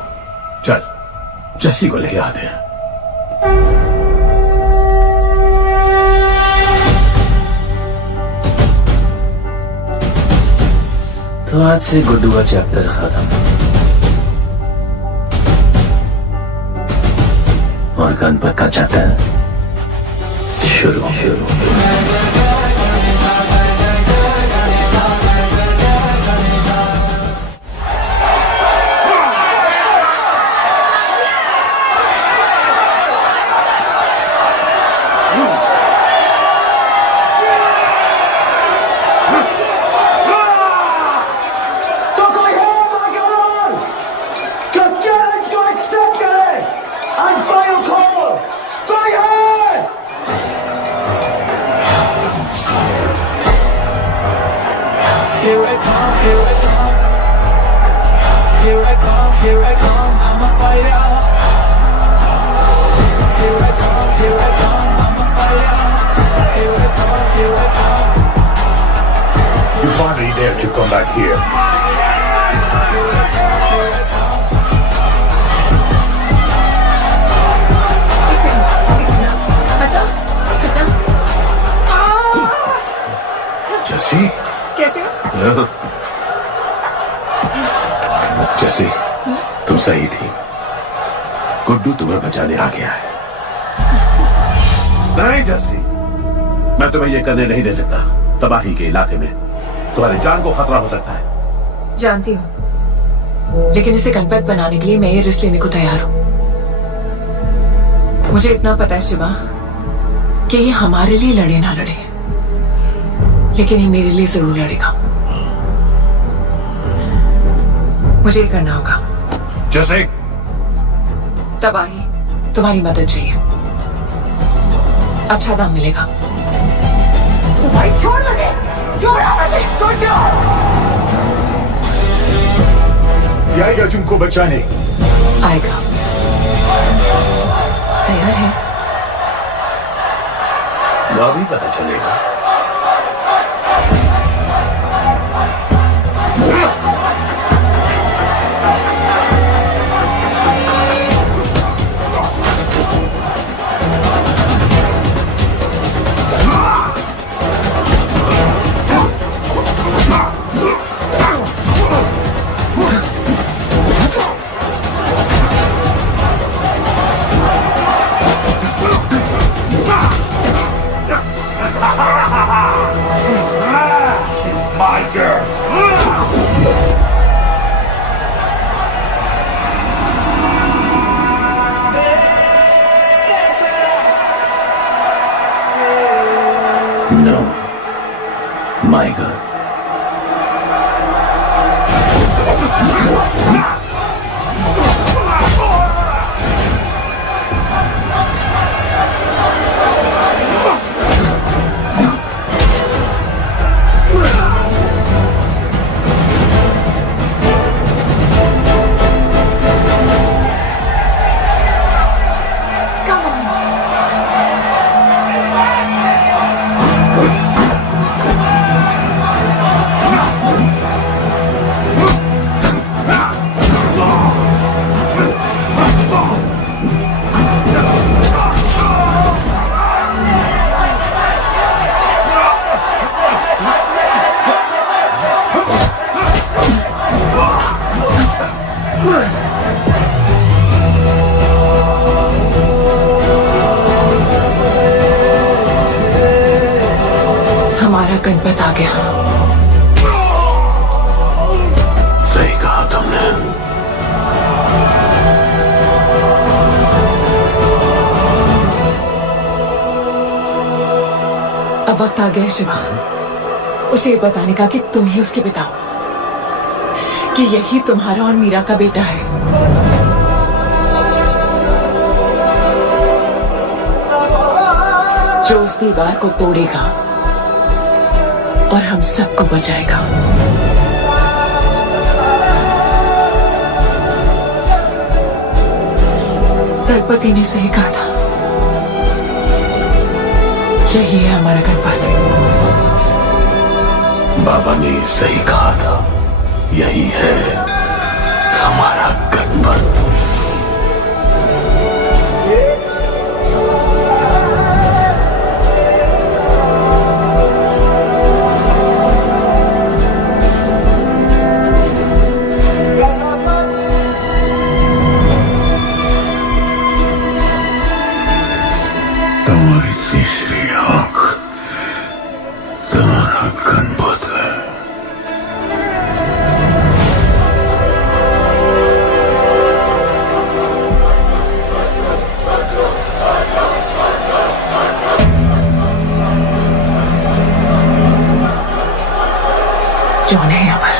चल जैसी को लेके आते हैं। तो आज से गुड्डू का चैप्टर खत्म और गणपत का चैप्टर शुरू। You finally dare to come back here. जैसी कैसे? जैसी तुम सही थी। गुड्डू तुम्हें बचाने आ गया है। नहीं जैसी, मैं तुम्हें ये करने नहीं दे सकता। तबाही के इलाके में तुम्हारी जान को खतरा हो सकता है। जानती हूँ, लेकिन इसे गणपत बनाने के लिए मैं ये रिस्क लेने को तैयार हूँ। मुझे इतना पता है शिवा कि ये हमारे लिए लड़े ना लड़े, लेकिन ये मेरे लिए जरूर लड़ेगा। मुझे ये करना होगा। जैसे तबाही, तुम्हारी मदद चाहिए। अच्छा दाम मिलेगा। भाई छोड़ मुझे, छोड़ो मुझे, छोड़ दो। आएगा तुमको बचाने। आएगा। तैयार है? अभी पता चलेगा। No, my girl. हमारा गणपत आ गया। सही कहा तुमने। अब वक्त आ गया शिवा, उसे ये बताने का कि तुम ही उसके पिता हो, कि यही तुम्हारा और मीरा का बेटा है। जो उस दीवार को तोड़ेगा और हम सबको बचाएगा। दलपति ने सही कहा था, यही है हमारा गणपत। बाबा ने सही कहा था, यही है हमारा गणपत। तुम्हारी तीसरी आंख तुम्हारा गणपत है। जॉन है यहाँ पर।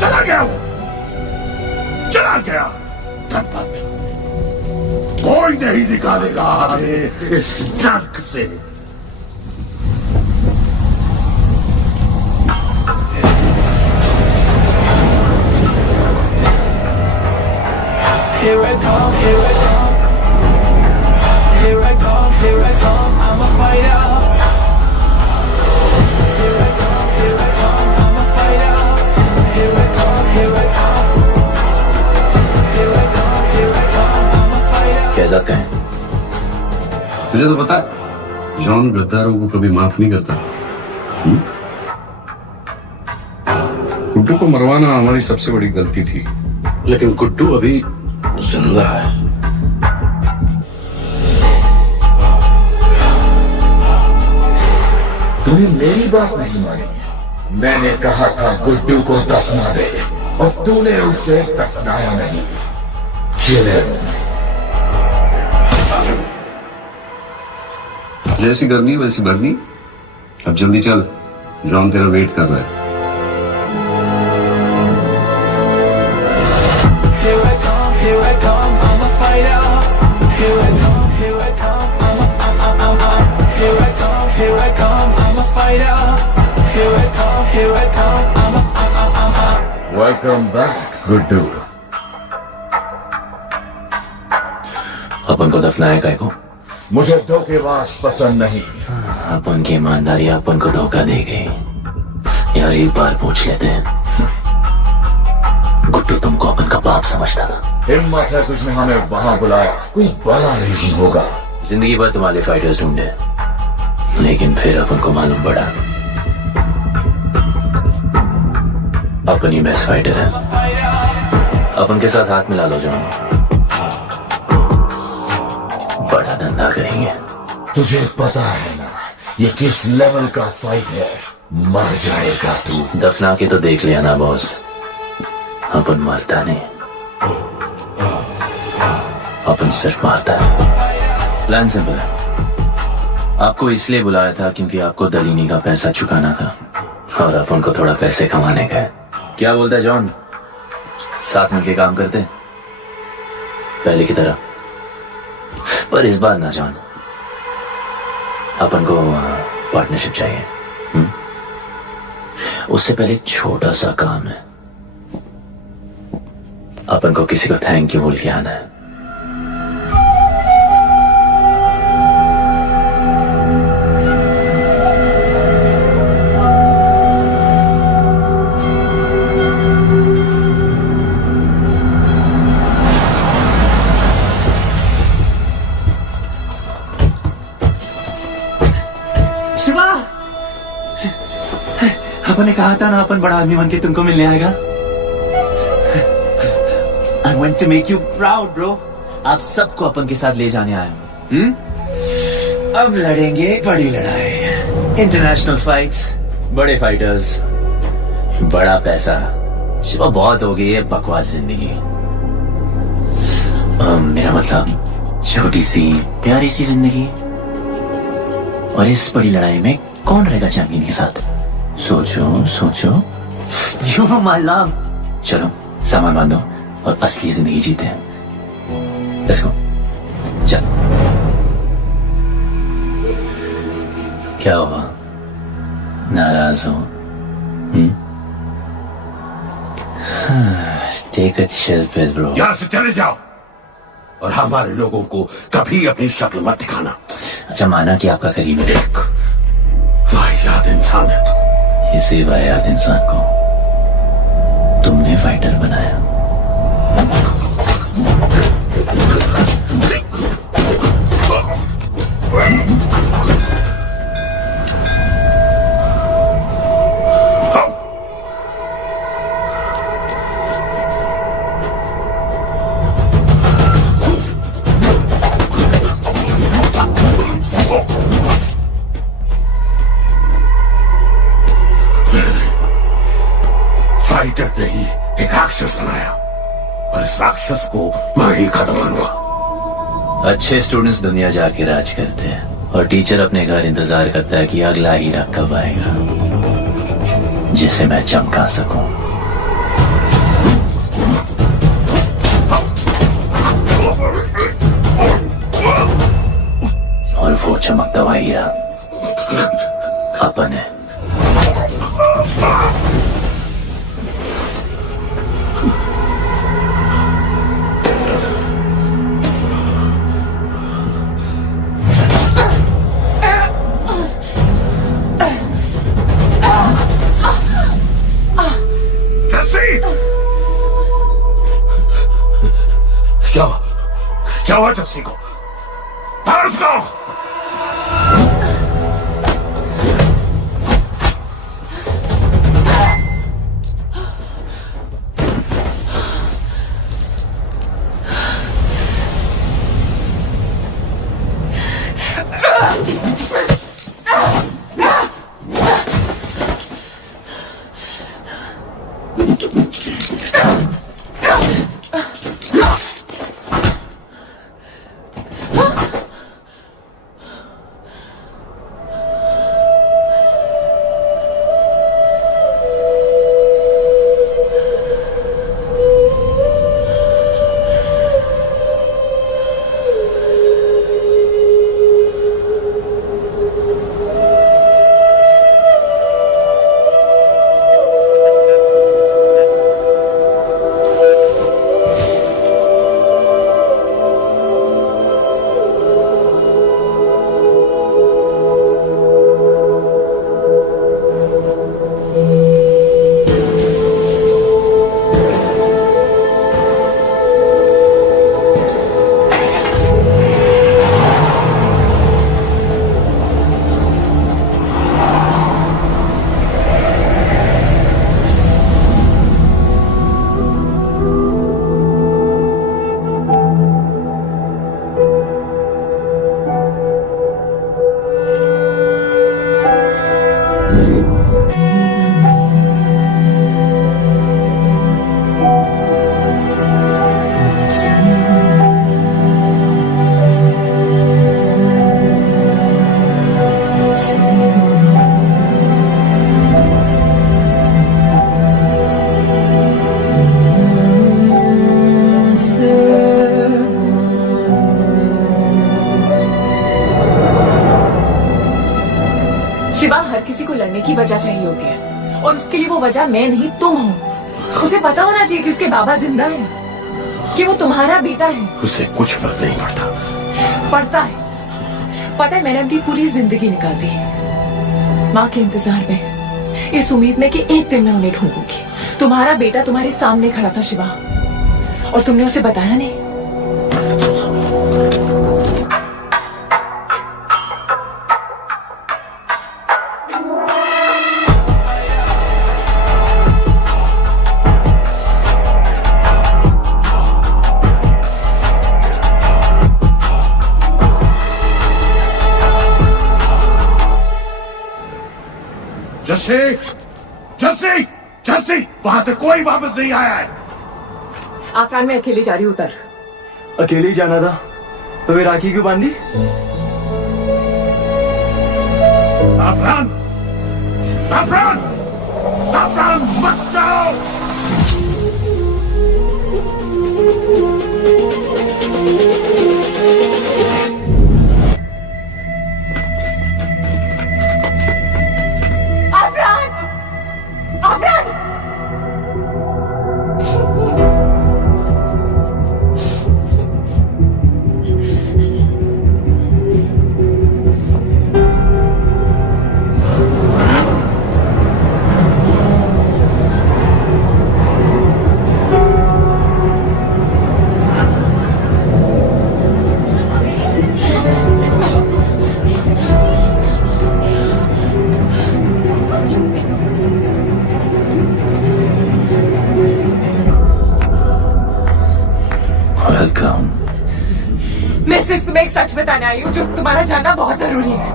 चला गया वो, चला गया। गणपत कोई नहीं निकालेगा हमें इस नर्क से। Here I come, here I come. Here I come, here I come. I'm a fighter. Here I come, I'm a fighter. Here I come, here I come. Here I come, I'm a fighter. कैसा कहें? तुझे तो पता है John गद्दारों को कभी माफ नहीं करता। गुड्डू को मरवाना हमारी सबसे बड़ी गलती थी, लेकिन गुड्डू अभी जिंदा है। तूने मेरी बात नहीं मानी। मैंने कहा था गुड्डू को दफना दे और तूने उसे दफनाया नहीं। किलर जैसी करनी वैसी भरनी। अब जल्दी चल, जॉन तेरा वेट कर रहा है। Welcome back Guddu. अपन को दफनाया काय को? मुझे धोखेबाज पसंद नहीं। अपन की ईमानदारी अपन को धोखा दे गई। यार एक बार पूछ लेते हैं, गुड्डू तुमको अपन का बाप समझता था। हिम्मत है तुझने हमें वहां बुलाया, कोई बड़ा रीजन होगा। जिंदगी भर तुम्हारे फाइटर्स ढूंढे, लेकिन फिर अपन को मालूम पड़ा अपन ही बेस्ट फाइटर है। अपन के साथ हाथ मिला लो जॉन, बड़ा धंधा करेंगे। तुझे पता है ना ये किस लेवल का फाइट है? मर जाएगा तू। दफना के तो देख लिया ना बॉस, अपन मरता नहीं, अपन सिर्फ मारता है। प्लान सिंपल है, आपको इसलिए बुलाया था क्योंकि आपको दलीनी का पैसा चुकाना था और अपन को थोड़ा पैसे कमाने का है। क्या बोलता है जॉन, साथ मिलके काम करते पहले की तरह? पर इस बार ना जॉन, अपन को पार्टनरशिप चाहिए। उससे पहले एक छोटा सा काम है, अपन को किसी को थैंक यू बोल के आना है। शिवा, अपन ने कहा था ना अपन बड़ा आदमी बन के तुमको मिलने आएगा। I want to make you proud, bro. आप सबको अपन के साथ ले जाने आया हूँ। अब लड़ेंगे बड़ी लड़ाई, इंटरनेशनल फाइट्स, बड़े फाइटर्स, बड़ा पैसा। शिवा बहुत हो गई है बकवास जिंदगी। मेरा मतलब छोटी सी प्यारी सी जिंदगी, और इस बड़ी लड़ाई में कौन रहेगा चैंपियन के साथ? सोचो सोचो। You are my love. चलो सामान बांधो और असली जिंदगी जीते हैं। Let's go. चल। क्या हुआ, नाराज हो? Take a chill pill bro. यहां से चले जाओ और हमारे लोगों को कभी अपनी शक्ल मत दिखाना। अच्छा माना कि आपका करीबी देख, वाहियात इंसान है तू। इसी वाहियात इंसान को तुमने फाइटर बनाया। फाइटर नहीं, एक राक्षस बनाया और इस राक्षस को मैं ही खत्म करूंगा। अच्छे स्टूडेंट्स दुनिया जाके राज करते हैं और टीचर अपने घर इंतजार करता है कि अगला हीरा कब आएगा जिसे मैं चमका सकूं। और वो चमकता हुआ हीरा अपन है। क्या हुआ जस्सी को? भारत को करने की वजह चाहिए होती है, और उसके लिए वो वजह मैं नहीं तुम हो। उसे पता होना चाहिए कि उसके बाबा जिंदा है, कि वो तुम्हारा बेटा है। उससे कुछ फर्क नहीं पड़ता। पड़ता है, पता है, मैंने अपनी पूरी जिंदगी निकाल दी माँ के इंतजार में, इस उम्मीद में कि एक दिन मैं उन्हें ढूंढूंगी। तुम्हारा बेटा तुम्हारे सामने खड़ा था शिवा, और तुमने उसे बताया नहीं। जस्सी, जस्सी, जस्सी, वहां से कोई वापस नहीं आया है। आफरान, मैं अकेली जा रही हूँ। उतर। अकेले ही जाना था तो फिर राखी क्यों बांधी? आफरान, आफरान, आफरान, मत जाओ। मैं सिर्फ तुम्हें एक सच बताने आई हूँ, जो तुम्हारा जानना बहुत जरूरी है।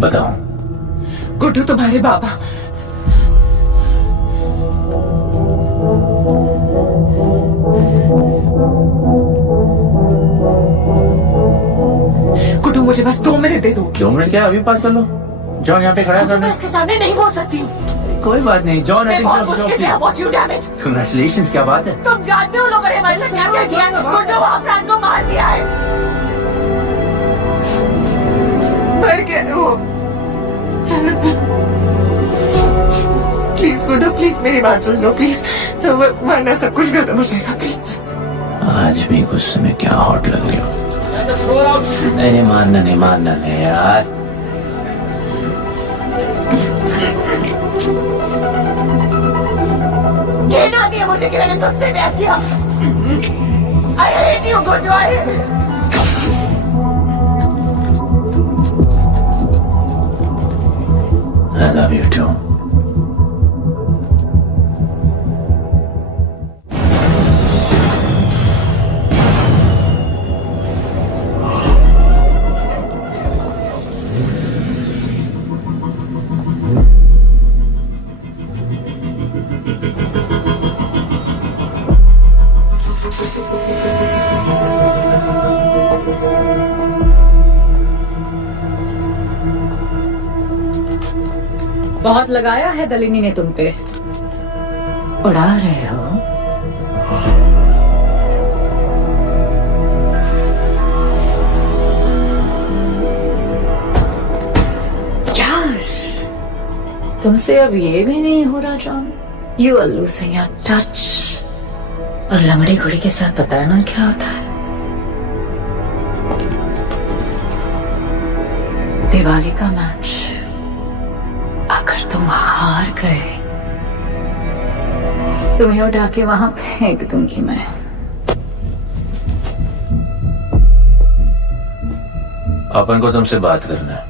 बताओ। गुड्डू तुम्हारे बाबा। गुड्डू, मुझे बस 2 मिनट दे दो। 2 मिनट क्या, अभी बात कर लो। जॉन यहाँ पे खड़ा है। मैं इसके सामने नहीं बोल सकती हूँ। कोई बात नहीं जॉन, आई बहुत मुश्किल से about you, damn it। Congratulations, क्या बात है। तुम जानते हो लोगों ने हमारे साथ क्या क्या किया। गुड्डू आफरान को मार दिया है। मर गया वो। प्लीज गुड्डू, प्लीज मेरी बात सुन लो प्लीज, वरना सब कुछ खत्म हो जाएगा प्लीज। आज भी गुस्से में क्या हॉट लग रही हो। नहीं मानना नहीं यार। कहना दिया मुझे कि मैंने तुझसे प्यार किया। I hate you, Guddu. I love you too. बहुत लगाया है दलिनी ने तुम पे। उड़ा रहे हो। यार, तुमसे अब ये भी नहीं हो रहा John. You are losing your touch. और लंगड़ी घोड़ी के साथ पता है ना क्या होता है। दिवाली का मैच अगर तुम हार गए, तुम्हें उठा के वहां फेंक दूंगी मैं। अपन को तुमसे बात करना है।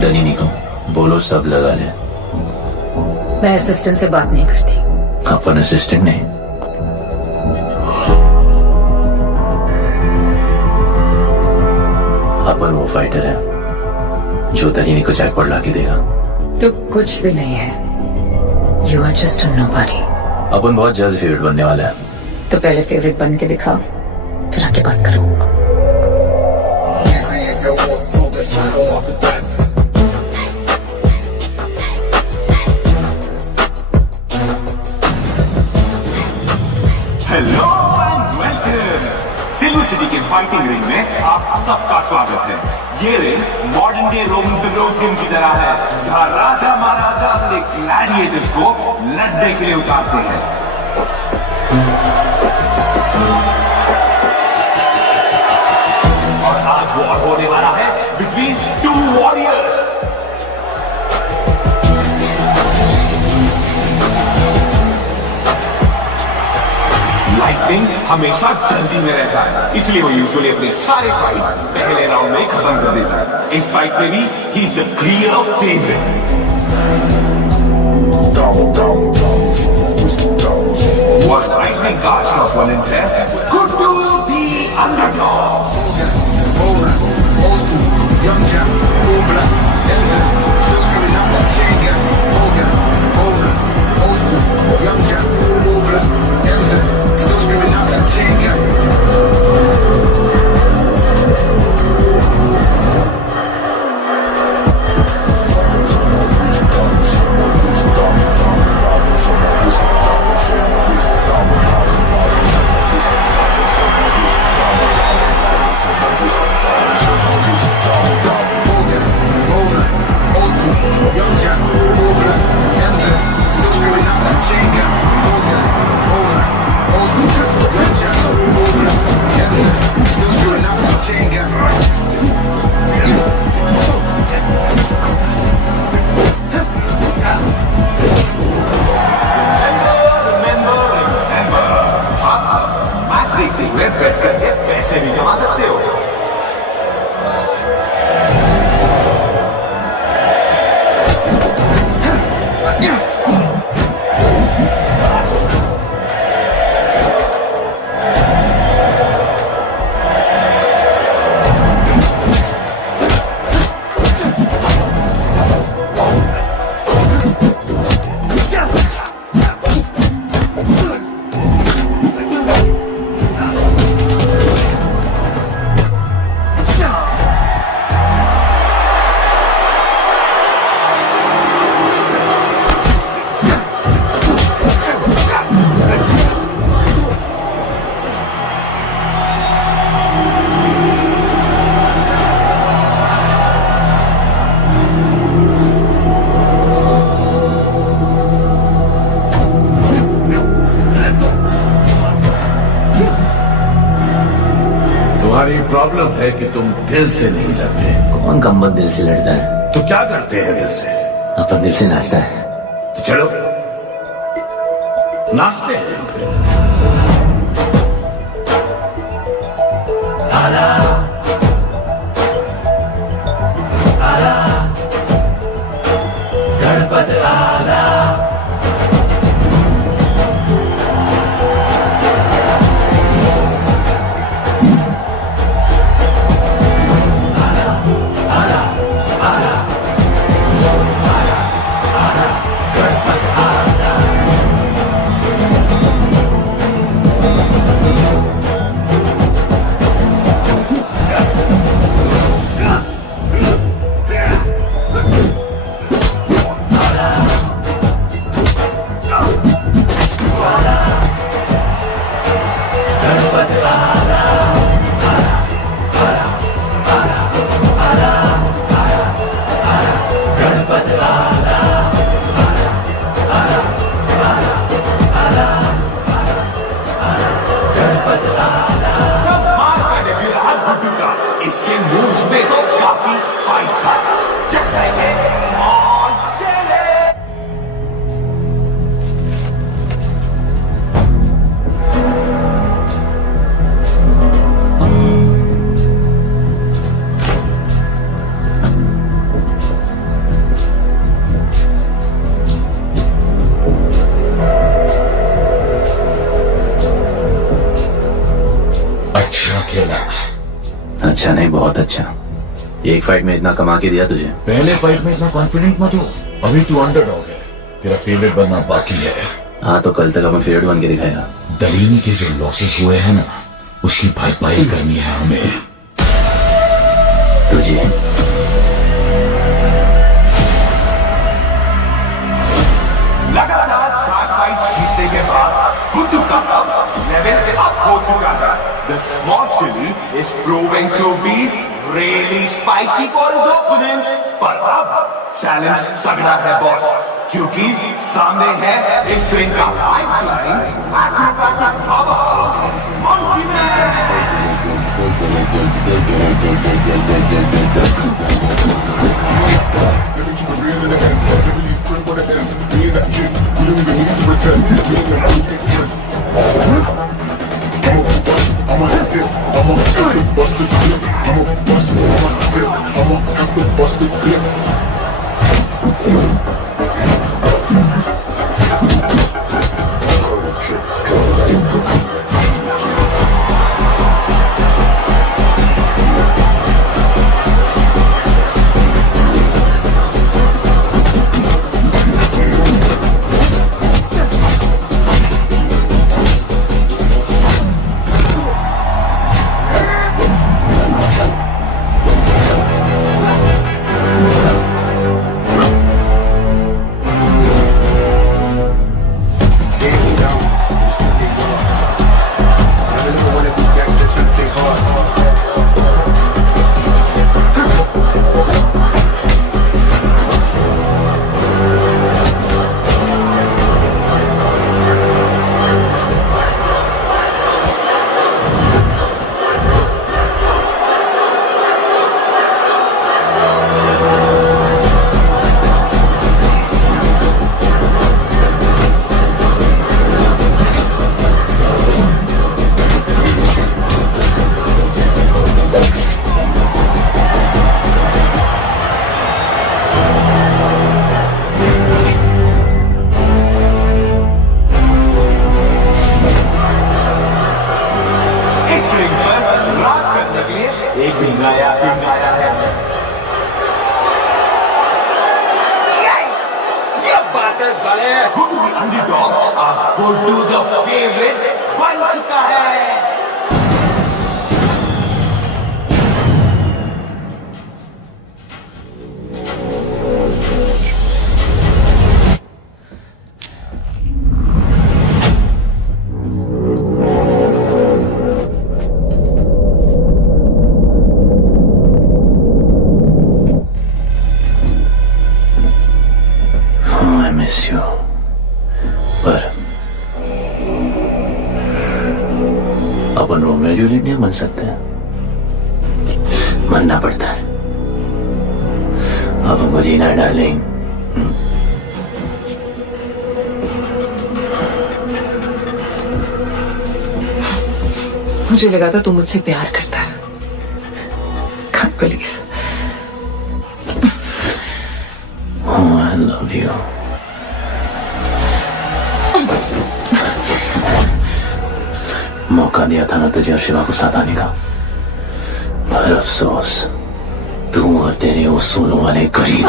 दलीनी को बोलो सब लगा ले। मैं असिस्टेंट से बात नहीं करती। अपन असिस्टेंट नहीं, अपन वो फाइटर है जो दलीनी को जैकपॉट लाके देगा। तो कुछ भी नहीं है। You are just a nobody. अपन बहुत जल्द फेवरेट बनने वाला है। तो पहले फेवरेट बन के दिखाओ, फिर आके बात करो। Hello and welcome. Silver city के फाइटिंग रिंग में आप सबका स्वागत है। ये ring modern day Roman Colosseum की तरह है, जहां राजा महाराजा अपने ग्लैडिएटर्स को लड़ने के लिए उतारते हैं। और आज वॉर होने वाला है बिटवीन टू वॉरियर्स। लाइटनिंग हमेशा जल्दी में रहता है, इसलिए वो यूजुअली अपने सारे फाइट पहले राउंड में खत्म कर देता है। इस फाइट में भी he is the clear favourite. और लाइटनिंग का आज का ओपोनेंट है गुड्डू दी अंडरडॉग। बेट करके पैसे भी कमा सकते हो। तुम्हारी प्रॉब्लम है कि तुम दिल से नहीं लड़ते। कौन कम्बल दिल से लड़ता है? तो क्या करते हैं दिल से? अपन दिल से नाचता है। तो चलो नाचते हैं फिर। गणपत आला इसके मूव्स में तो काफी स्पाइस था। Just like a small chili। अच्छा खेला। अच्छा नहीं, बहुत अच्छा। एक फाइट में इतना कमा के दिया तुझे। पहले फाइट में इतना कॉन्फिडेंट मत हो, अभी तू अंडरडॉग है, तेरा फेवरेट बनना बाकी है। हाँ तो कल तक हमें फेवरेट बन के दिखाएगा। दलीनी के जो लॉसेस हुए हैं ना, उसकी भरपाई करनी है हमें। तुझे लगातार 4 फाइट जीतने के बाद गुड्डू का अब लेवल अप हो चुका है। the small chili is proving to be really spicy for his opponents. पर अब चैलेंज तगड़ा है बॉस, क्योंकि सामने है इस रिंग का high flying acrobatic powerhouse monkey Good to the underdog, अब good to the favorite बन चुका है। I miss you. पर अपन रोमियो जूलियट नहीं बन सकते, बनना पड़ता है। अपन को जीना डार्लिंग। मुझे लगा था तू मुझसे प्यार करता है। Can't believe. Oh, I love you. मौका दिया था ना तुझे और शिवा को साथ आने का, पर अफसोस तू और तेरे उसूलों वाले गरीब।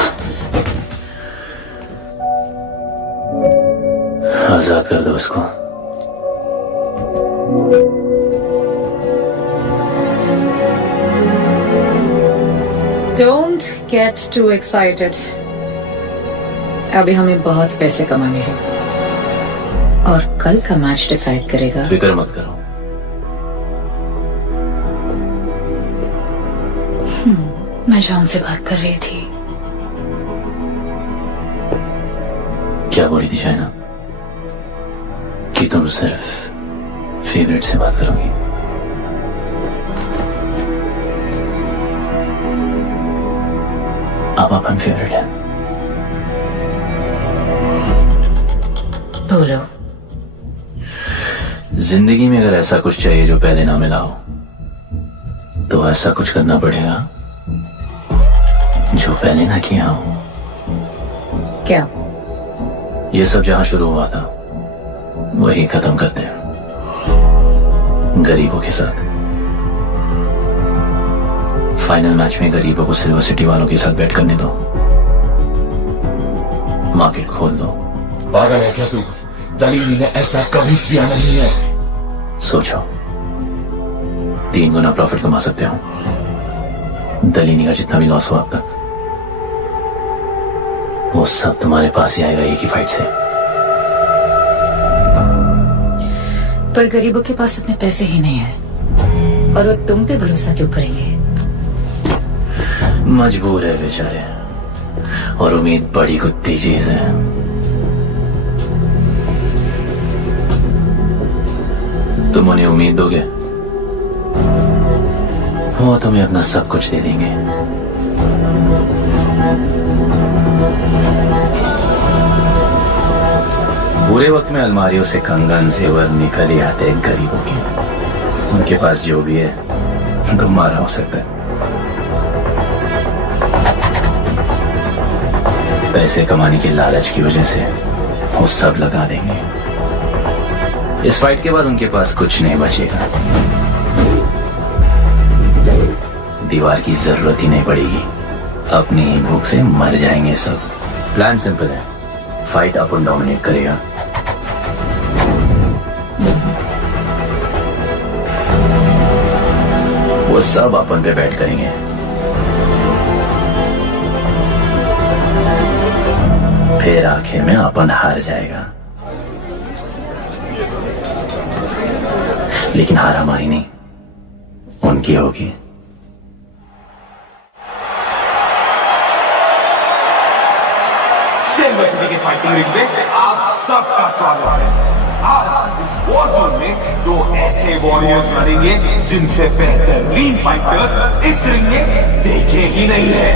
आजाद कर दो उसको। Don't get too excited. अभी हमें बहुत पैसे कमाने हैं और कल का मैच डिसाइड करेगा। फिक्र मत करो। मैं जॉन से बात कर रही थी। क्या बोली थी शाइना? कि तुम सिर्फ फेवरेट से बात करोगी? अब अपन फेवरेट है। बोलो। जिंदगी में अगर ऐसा कुछ चाहिए जो पहले ना मिला हो, तो ऐसा कुछ करना पड़ेगा जो पहले ना किया हो। क्या? ये सब जहां शुरू हुआ था वही खत्म करते हैं, गरीबों के साथ। फाइनल मैच में गरीबों को सिल्वर सिटी वालों के साथ बैट करने दो, मार्केट खोल दो। पागल है क्या तू? दलीली ने ऐसा कभी किया नहीं है। सोचो, 3 गुना प्रॉफिट कमा सकते हो दलीनी का जितना भी लॉस हुआ अब तक, वो सब तुम्हारे पास ही आएगा एक ही फाइट से। पर गरीबों के पास इतने पैसे ही नहीं है। और वो तुम पे भरोसा क्यों करेंगे? मजबूर है बेचारे, और उम्मीद बड़ी कुत्ती चीज है। तुम उन्हें उम्मीद दोगे, वो तुम्हें अपना सब कुछ दे देंगे। बुरे वक्त में अलमारियों से कंगन जेवर निकल ही आते हैं गरीबों के। उनके पास जो भी है तुम्हारा हो सकता है। पैसे कमाने के लालच की वजह से वो सब लगा देंगे। इस फाइट के बाद उनके पास कुछ नहीं बचेगा। दीवार की जरूरत ही नहीं पड़ेगी, अपनी ही भूख से मर जाएंगे सब। प्लान सिंपल है, फाइट अपन डोमिनेट करेगा। वो सब अपन पे बैठ करेंगे। फिर आखिर में अपन हार जाएगा, लेकिन हार हमारी नहीं, उनकी होगी। सिल्वर सिटी के फाइटिंग रिंग में आप सबका स्वागत है। आज इस वॉर जोन में दो ऐसे वॉरियर्स लड़ेंगे जिनसे बेहतरीन फाइटर्स इस रिंग में देखे ही नहीं है।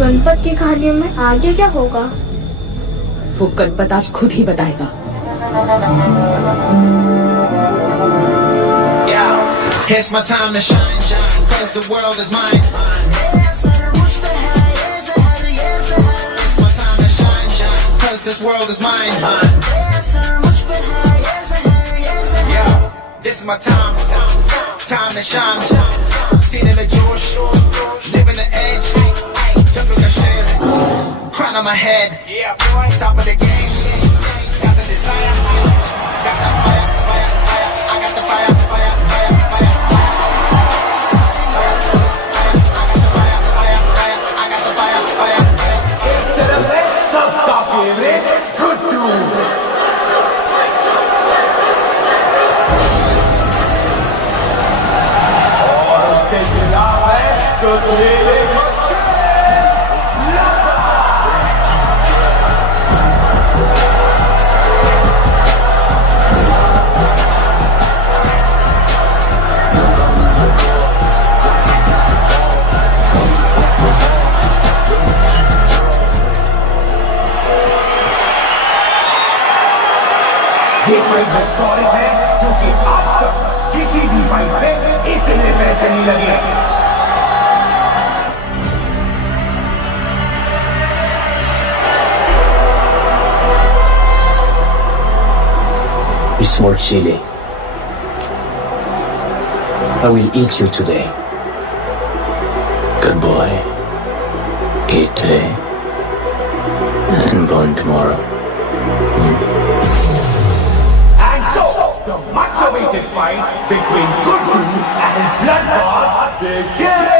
गणपत की कहानी में आगे क्या होगा? वो गणपत आज खुद ही बताएगा। It's my time to shine, shine, 'cause the world is mine. It's my time to shine, shine, 'cause this world is mine. Yeah, this is my time, time to shine. Feeling the josh, living the edge. Jungle ka shit, crown on my head. Yeah, boy, top of the game. Got the desire, got that fire, fire, fire. I got the fire, fire, fire, fire. I got the fire, fire. एक तरफ है सबका favourite Guddu, और उसके खिलाफ है तो तेरे ये फाइट हिस्टोरिक है, क्योंकि आज तक किसी भी फाइट में इतने पैसे नहीं लगे। Small chili. I will eat you today. Good boy. Eat today and born tomorrow. And so, the much-awaited fight between Gudu and Bloodbath begins!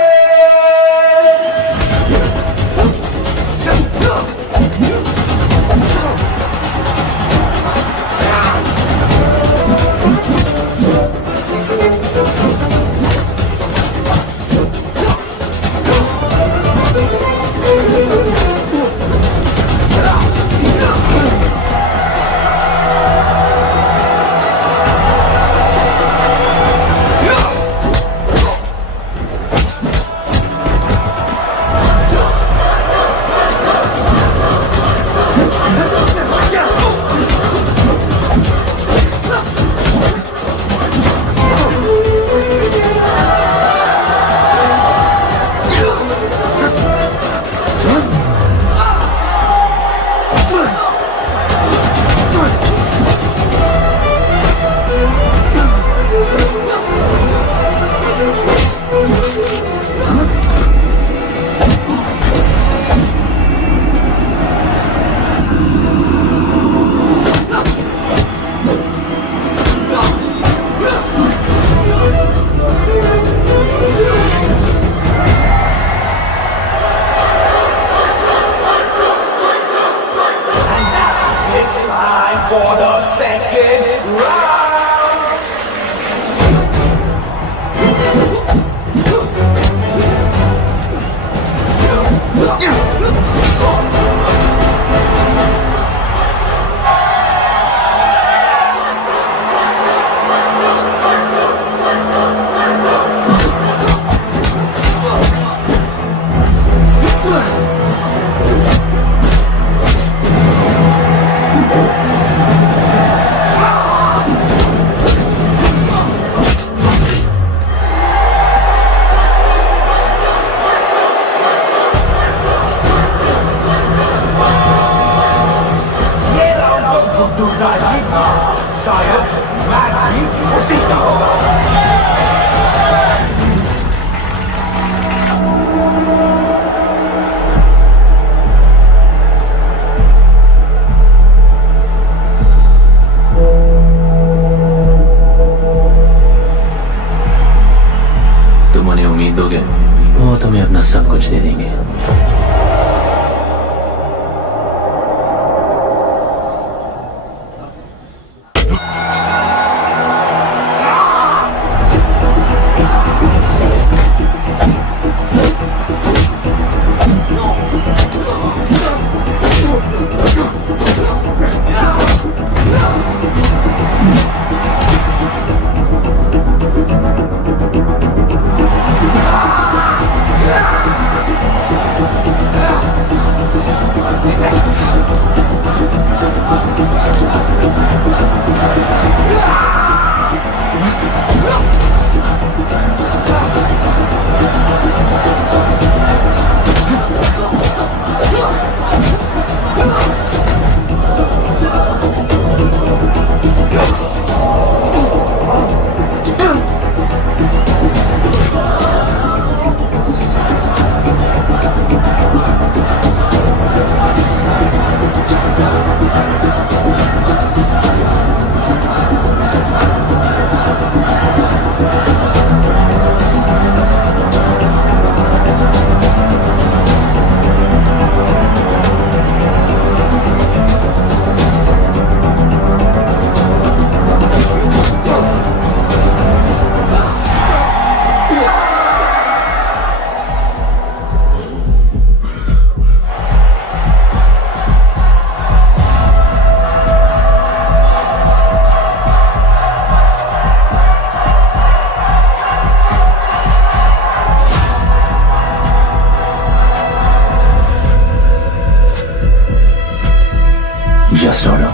बोलोगे वो तुम्हें अपना सब कुछ दे देंगे। Just order.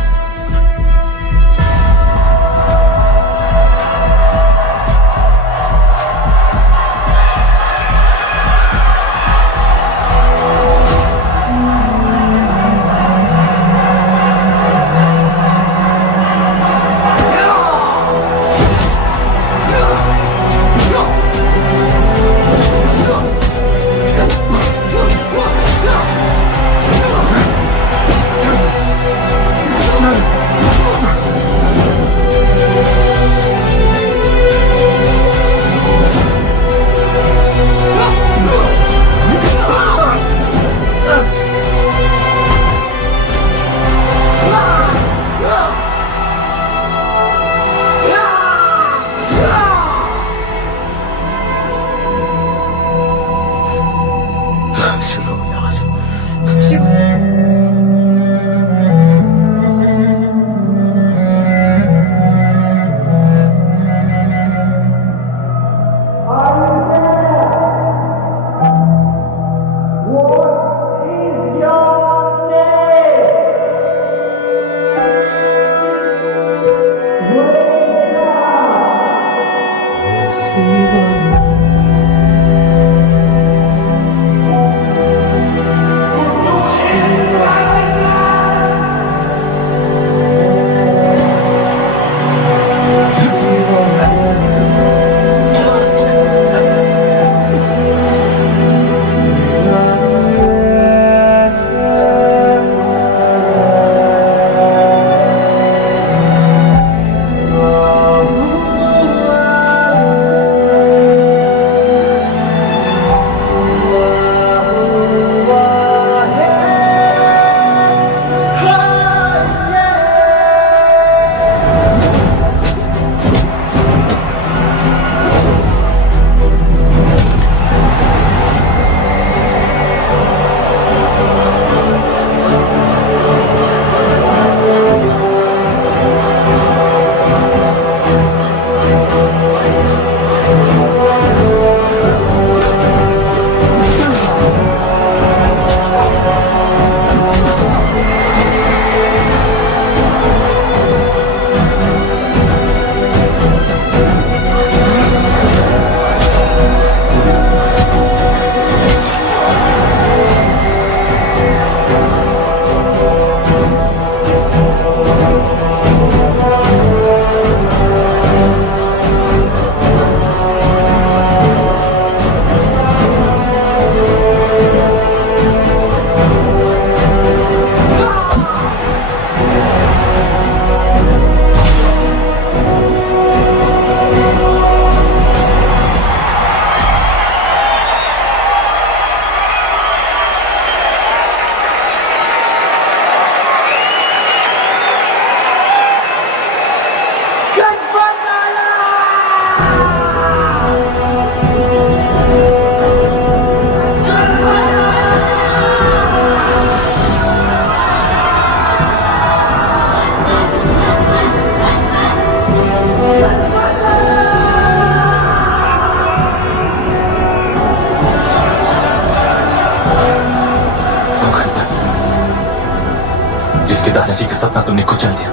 तुमने कुचल दिया।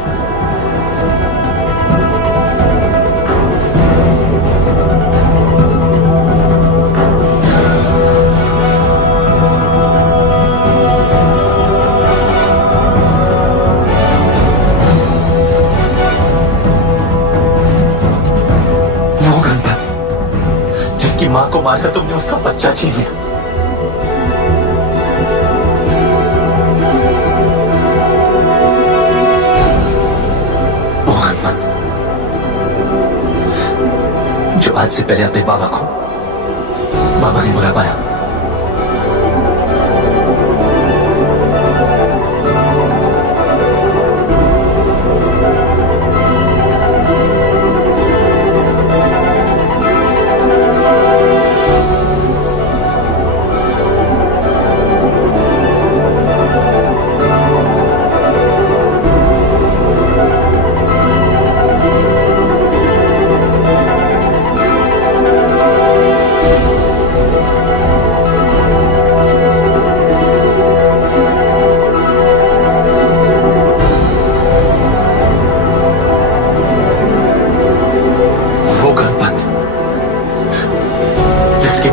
वो गणपत जिसकी मां को मारकर तुमने उसका बच्चा छीन लिया। जो आज से पहले अपने बाबा को बाबा नहीं बुला पाया।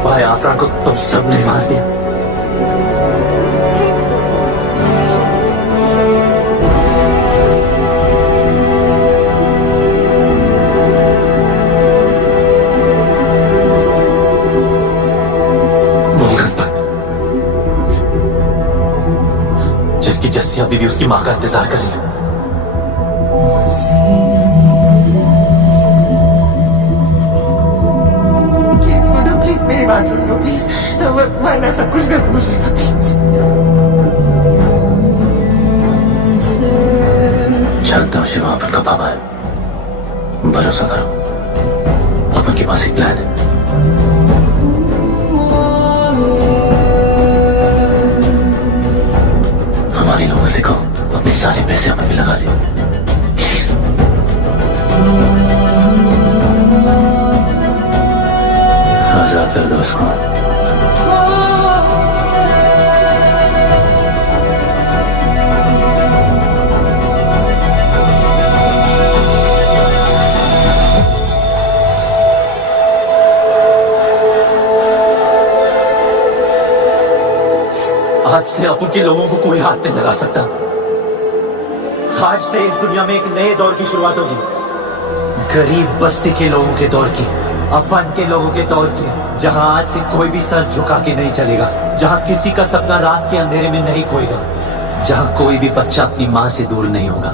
भाई आफरा को तुम सबने मार दिया। वो गणपत जिसकी जस्सिया बीवी उसकी मां का इंतजार कर रही है। मेरी बात सुन लो प्लीज, वरना सब कुछ गलत हो जाएगा प्लीज। जानता हूँ शिवा अपन का पापा है, भरोसा करो अपन के पास एक प्लान है। हमारे लोगों से कहो अपने सारे पैसे अपन पे लगा ले प्लीज। आजाद कर दो उसको। आज से अपन के लोगों को कोई हाथ नहीं लगा सकता। आज से इस दुनिया में एक नए दौर की शुरुआत होगी, गरीब बस्ती के लोगों के दौर की, अपन के लोगों के दौर की, जहां आज से कोई भी सर झुका के नहीं चलेगा, जहां किसी का सपना रात के अंधेरे में नहीं खोएगा, जहां कोई भी बच्चा अपनी मां से दूर नहीं होगा।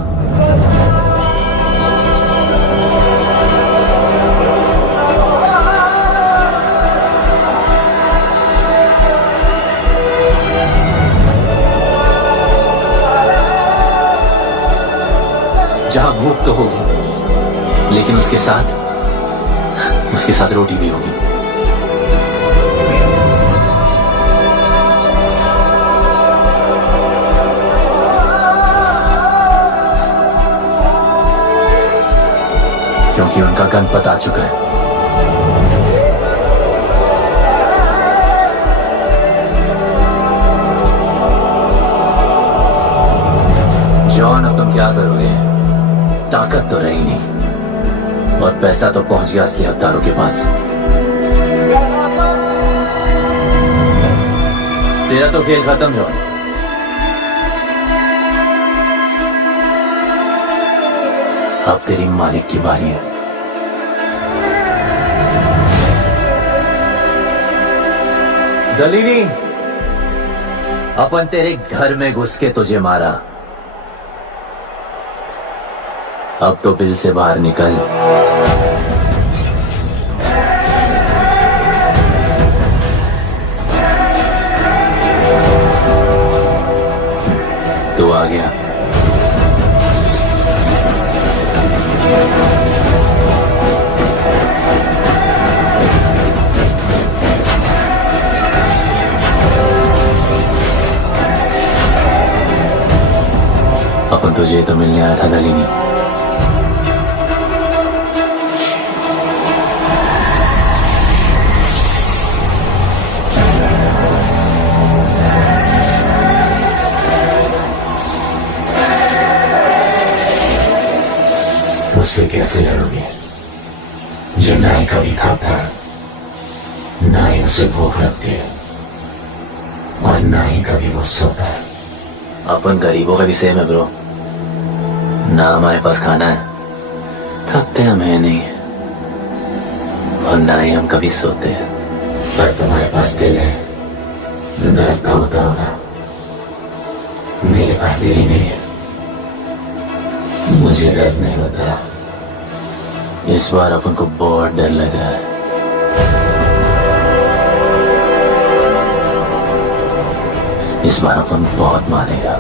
जहां भूख तो होगी लेकिन उसके साथ रोटी भी होगी। क्योंकि उनका गणपत आ चुका है। जॉन अब तुम क्या करोगे? ताकत तो रही नहीं और पैसा तो पहुंच गया असली हकदारों के पास। तेरा तो खेल खत्म जॉन। अब तेरी मालिक की बारी है। दलीनी, अपन तेरे घर में घुस के तुझे मारा, अब तो बिल से बाहर निकल। तू आ गया। अपन तुझे तो मिलने आया था दलीनी। ना ही कभी खाता, ना ही उसे भूख लगती है, और ना ही कभी वो सोता है। अपन गरीबों का भी सेम है ब्रो, ना हमारे पास खाना है, थकते हम है नहीं, और ना ही हम कभी सोते हैं। पर तुम्हारे पास दिल है, दर्द तो होता होगा, मेरे पास दिल ही नहीं है, मुझे दर्द नहीं होता। इस बार अपन को बहुत डर लग रहा है। इस बार अपन बहुत मारेगा।